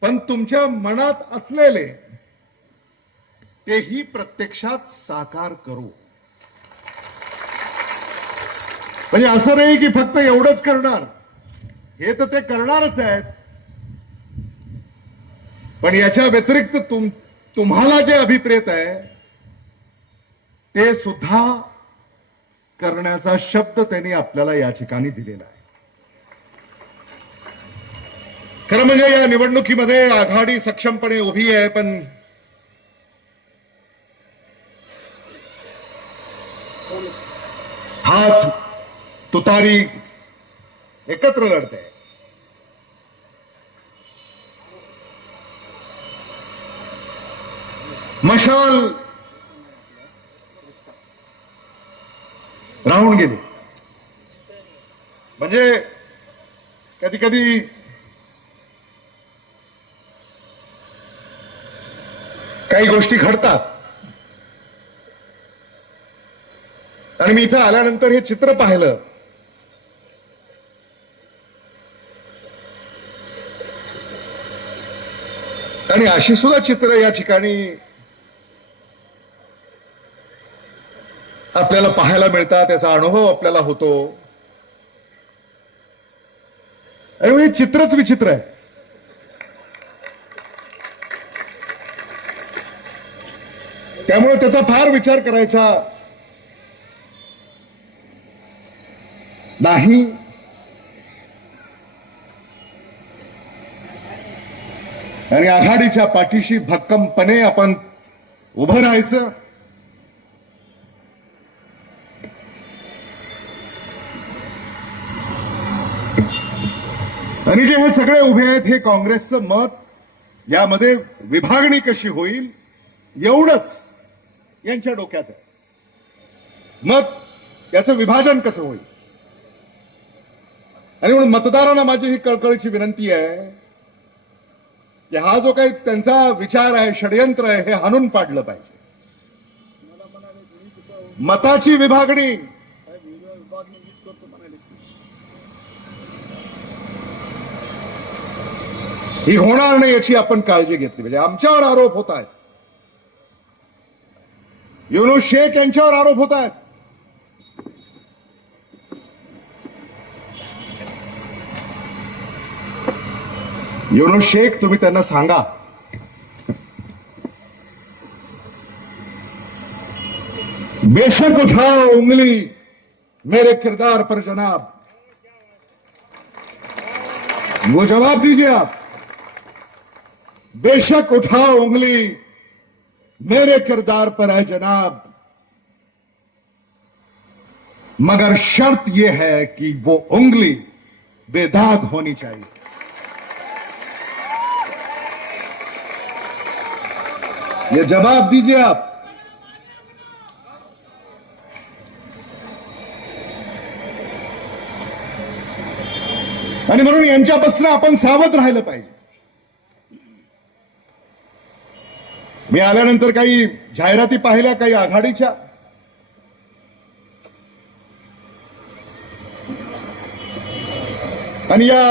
पण तुमच्या मनात असलेले तेही प्रत्यक्षात साकार करू. म्हणजे असं नाही की फक्त एवढंच करणार, हे तर ते करणारच आहेत, पण याच्या व्यतिरिक्त तुम्हाला जे अभिप्रेत आहे ते सुद्धा करण्याचा शब्द त्यांनी आपल्याला या ठिकाणी दिलेला आहे. खरं म्हणजे या निवडणुकीमध्ये आघाडी सक्षमपणे उभी आहे, पण हात तुतारी एकत्र लढते. मशाल राहून गेली. म्हणजे कधी कधी काही गोष्टी घडतात आणि मी इथं आल्यानंतर हे चित्र पाहिलं. आणि अशी सुद्धा चित्र या ठिकाणी आपल्याला पाहायला मिळतात, त्याचा अनुभव आपल्याला होतो. आणि हे चित्रच विचित्र आहे. त्यामुळे त्याचा फार विचार करायचा नाही. आणि आघाडीच्या पाठीशी भक्कमपणे आपण उभं राहायचं. आणि जे हे सगळे उभे आहेत, हे काँग्रेसचं मत, यामध्ये विभागणी कशी होईल एवढंच यांच्या डोक्यात आहे. मत याचं विभाजन कसं होईल. आणि म्हणून मतदारांना माझी ही कळकळीची विनंती आहे की हा जो काही त्यांचा विचार आहे, षडयंत्र आहे, हे हाणून पाडलं पाहिजे. मताची विभागणी ही होणार नाही याची आपण काळजी घेतली पाहिजे. आमच्यावर आरोप होत आहेत, युनूस शेख यांच्यावर आरोप होत आहेत. युनूस शेख, तुम्ही त्यांना सांगा बेशक उठाओ उंगली मेरे किरदार पर जनाब. वो जवाब दीजिए आप. बेशक उठाओ उंगली मेरे किरदार पर है जनाब, मगर शर्त यह है कि वो उंगली बेदाग होनी चाहिए. ये जवाब दीजिए आप। आणि म्हणून यांच्यापासून आपण सावध राहिलं पाहिजे. मी आल्यानंतर काही जाहिराती पाहिल्या काही आघाडीच्या. आणि या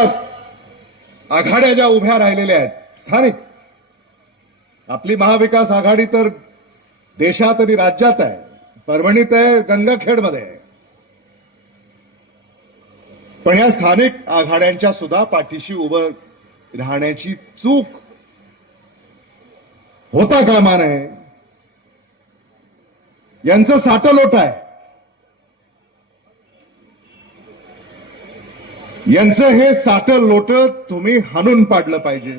आघाड्या ज्या उभ्या राहिलेल्या आहेत स्थानिक, आपली महाविकास आघाडी तर देशात आणि राज्यात आहे, परभणीत आहे, गंगाखेडमध्ये आहे. पण या स्थानिक आघाड्यांच्या सुद्धा पाठीशी उभं राहण्याची चूक होता कामा नये. यांचं साटलोट आहे. यांचं हे साटलोट तुम्ही हाणून पाडलं पाहिजे.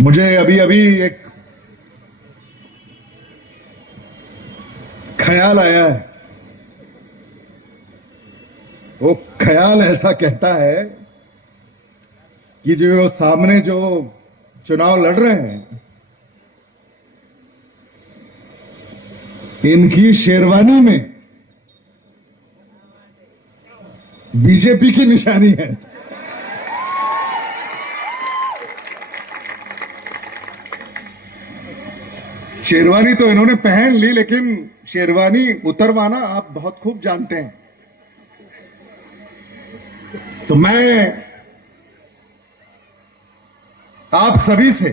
मुझे अभी अभी एक ख्याल आया है. वो ख्याल ऐसा कहता है कि जो सामने जो चुनाव लड़ रहे हैं इनकी शेरवानी में बीजेपी की निशानी है. शेरवानी तो इन्होंने पहन ली, लेकिन शेरवानी उतरवाना आप बहुत खूब जानते हैं. तो मैं आप सभी से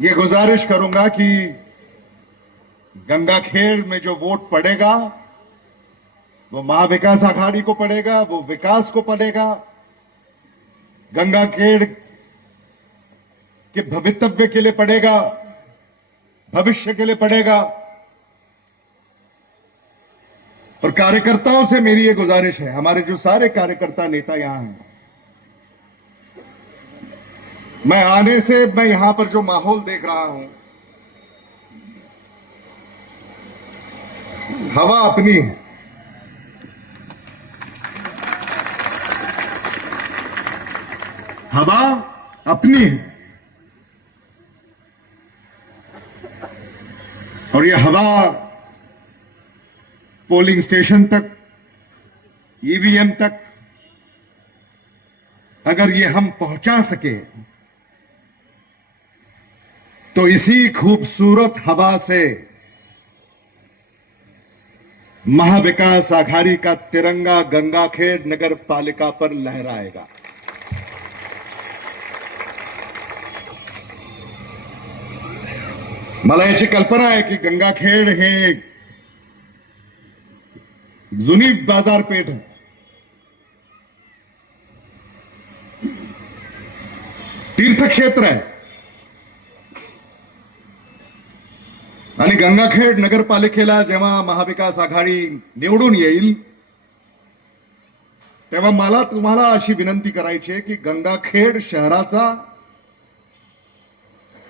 ये गुजारिश करूंगा कि गंगाखेड़ में जो वोट पड़ेगा वो महाविकास आघाड़ी को पड़ेगा, वो विकास को पड़ेगा, गंगाखेड़ के भवितव्य के लिए पड़ेगा, भविष्य के लिए पड़ेगा. और कार्यकर्ताओं से मेरी ये गुजारिश है, हमारे जो सारे कार्यकर्ता नेता यहां हैं, मैं आने से मैं यहां पर जो माहौल देख रहा हूं, हवा अपनी है. हवा अपनी है. और ये हवा पोलिंग स्टेशन तक, ईवीएम तक अगर ये हम पहुंचा सके तो इसी खूबसूरत हवा से महाविकास आघाड़ी का तिरंगा गंगाखेड़ नगर पालिका पर लहराएगा. मला याची कल्पना आहे की गंगाखेड हे जुनी बाजारपेठ आहे. तीर्थक्षेत्र आहे. आणि गंगाखेड नगरपालिकेला जेव्हा महाविकास आघाडी निवडून येईल तेव्हा मला तुम्हाला अशी विनंती करायची आहे की गंगाखेड शहराचा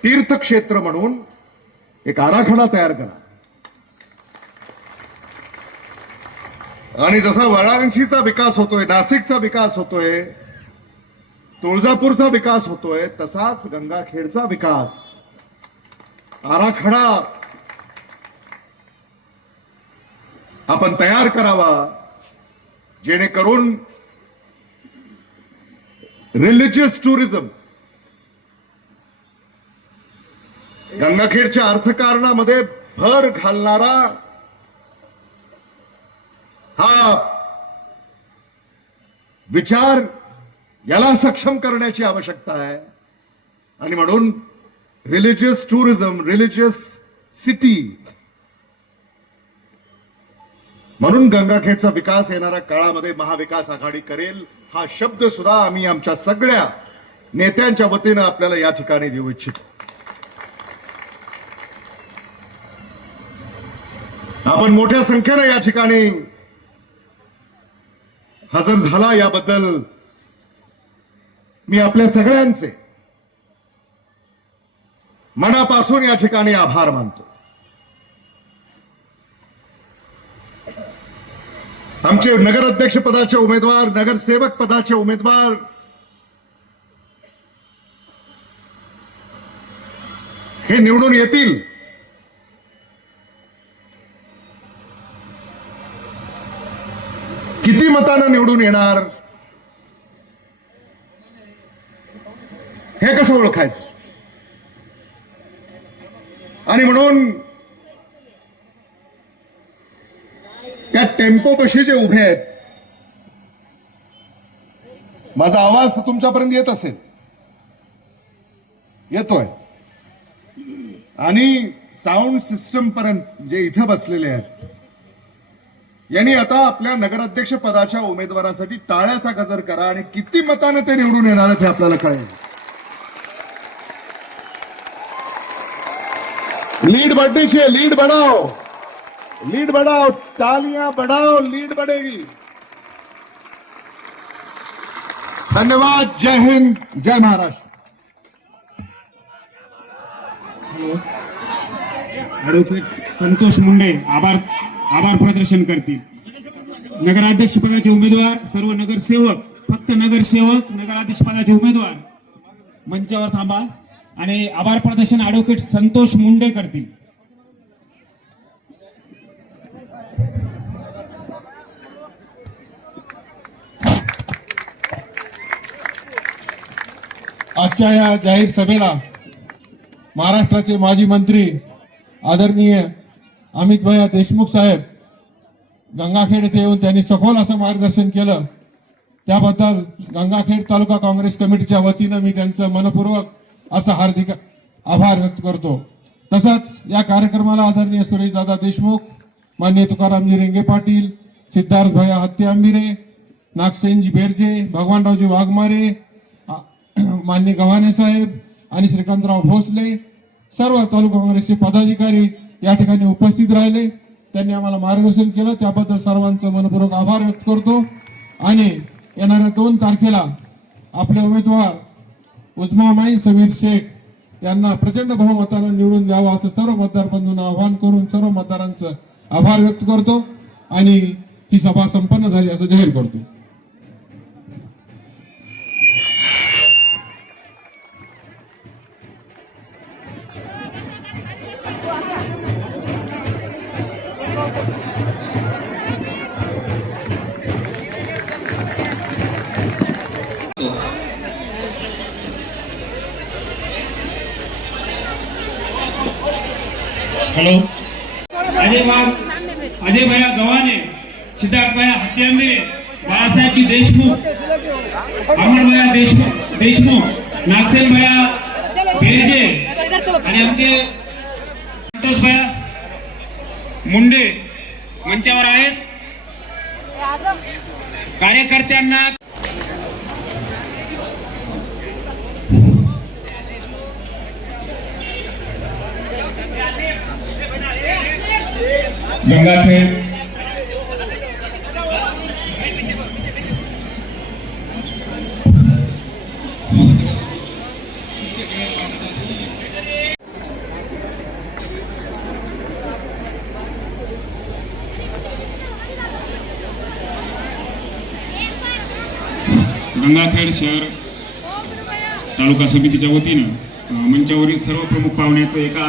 तीर्थक्षेत्र म्हणून एक आराखडा तयार करा. आणि जसा वाराणसीचा विकास होतोय, नाशिकचा विकास होतोय, तुळजापूरचा विकास होतोय, तसाच गंगाखेडचा विकास आराखडा आपण तयार करावा, जेणेकरून रिलिजियस टुरिझम गंगाखेडच्या अर्थकारणामध्ये भर घालणारा हा विचार याला सक्षम करण्याची आवश्यकता आहे. आणि म्हणून रिलिजियस टुरिझम, रिलिजियस सिटी म्हणून गंगाखेडचा विकास येणाऱ्या काळामध्ये महाविकास आघाडी करेल, हा शब्द सुद्धा आम्ही आमच्या सगळ्या नेत्यांच्या वतीनं आपल्याला या ठिकाणी देऊ इच्छितो. आपण मोठ्या संख्येनं या ठिकाणी हजर झाला याबद्दल मी आपल्या सगळ्यांचे मनापासून या ठिकाणी आभार मानतो. आमचे नगराध्यक्ष पदाचे उमेदवार, नगरसेवक पदाचे उमेदवार हे निवडून येतील. किती मतानं निवडून येणार हे कसं ओळखायचं? आणि म्हणून त्या टेम्पो कशी जे उभे आहेत, माझा आवाज तुमच्यापर्यंत येत असेल, येतोय, आणि साऊंड सिस्टम पर्यंत जे इथं बसलेले आहेत यांनी आता आपल्या नगराध्यक्ष पदाच्या उमेदवारासाठी टाळ्याचा गजर करा आणि किती मताने ते निवडून येणार आहेत हे आपल्याला कळेल. लीड बढ़नी चाहिए, लीड बढ़ाओ, लीड बढ़ाओ, तालियां बढ़ाओ, लीड बढ़ेगी. धन्यवाद. जय हिंद, जय महाराष्ट्र. ॲडव्होकेट संतोष मुंडे आभार प्रदर्शन करतील. नगराध्यक्ष पदाचे उमेदवार, सर्व नगरसेवक, फक्त नगरसेवक, नगराध्यक्ष पदाचे उमेदवार मंचावर थांबा आणि आभार प्रदर्शन ॲडव्होकेट संतोष मुंडे करतील. आजच्या या जाहीर सभेला महाराष्ट्राचे माजी मंत्री आदरणीय अमित भैया देशमुख साहेब गंगाखेड येथे येऊन त्यांनी सखोल असं मार्गदर्शन केलं. त्याबद्दल गंगाखेड तालुका काँग्रेस कमिटीच्या वतीनं मी त्यांचं मनपूर्वक असं हार्दिक आभार व्यक्त करतो. तसंच या कार्यक्रमाला आदरणीय सुरेशदादा देशमुख, माननीय तुकारामजी रेंगे पाटील, सिद्धार्थ भैया हत्ती आंबिरे, नागसेनजी बेरजे, भगवानरावजी वाघमारे, माननीय गव्हाणे साहेब आणि श्रीकांतराव भोसले, सर्व तालुका काँग्रेसचे पदाधिकारी या ठिकाणी उपस्थित राहिले. त्यांनी आम्हाला मार्गदर्शन केलं, त्याबद्दल सर्वांचं मनपूर्वक आभार व्यक्त करतो. आणि येणाऱ्या 2 तारखेला आपले उमेदवार उजमा माई समीर शेख यांना प्रचंड बहुमतानं निवडून द्यावं असं सर्व मतदार बंधूंना आवाहन करून सर्व मतदारांचं आभार व्यक्त करतो आणि ही सभा संपन्न झाली असं जाहीर करतो. हॅलो. अजय भैया गव्हाणे, सिद्धार्थ भैया हत्ती आंबिरे, बाळासाहेबजी देशमुख, अमर भैया देशमुख, नागसेन भैया बेरजे आणि आमचे संतोष भैया मुंडे मंचावर आहेत. कार्यकर्त्यांना गंगाखेड शहर तालुका समितीच्या वतीनं मंचावरील सर्व प्रमुख पाहुण्याचं एका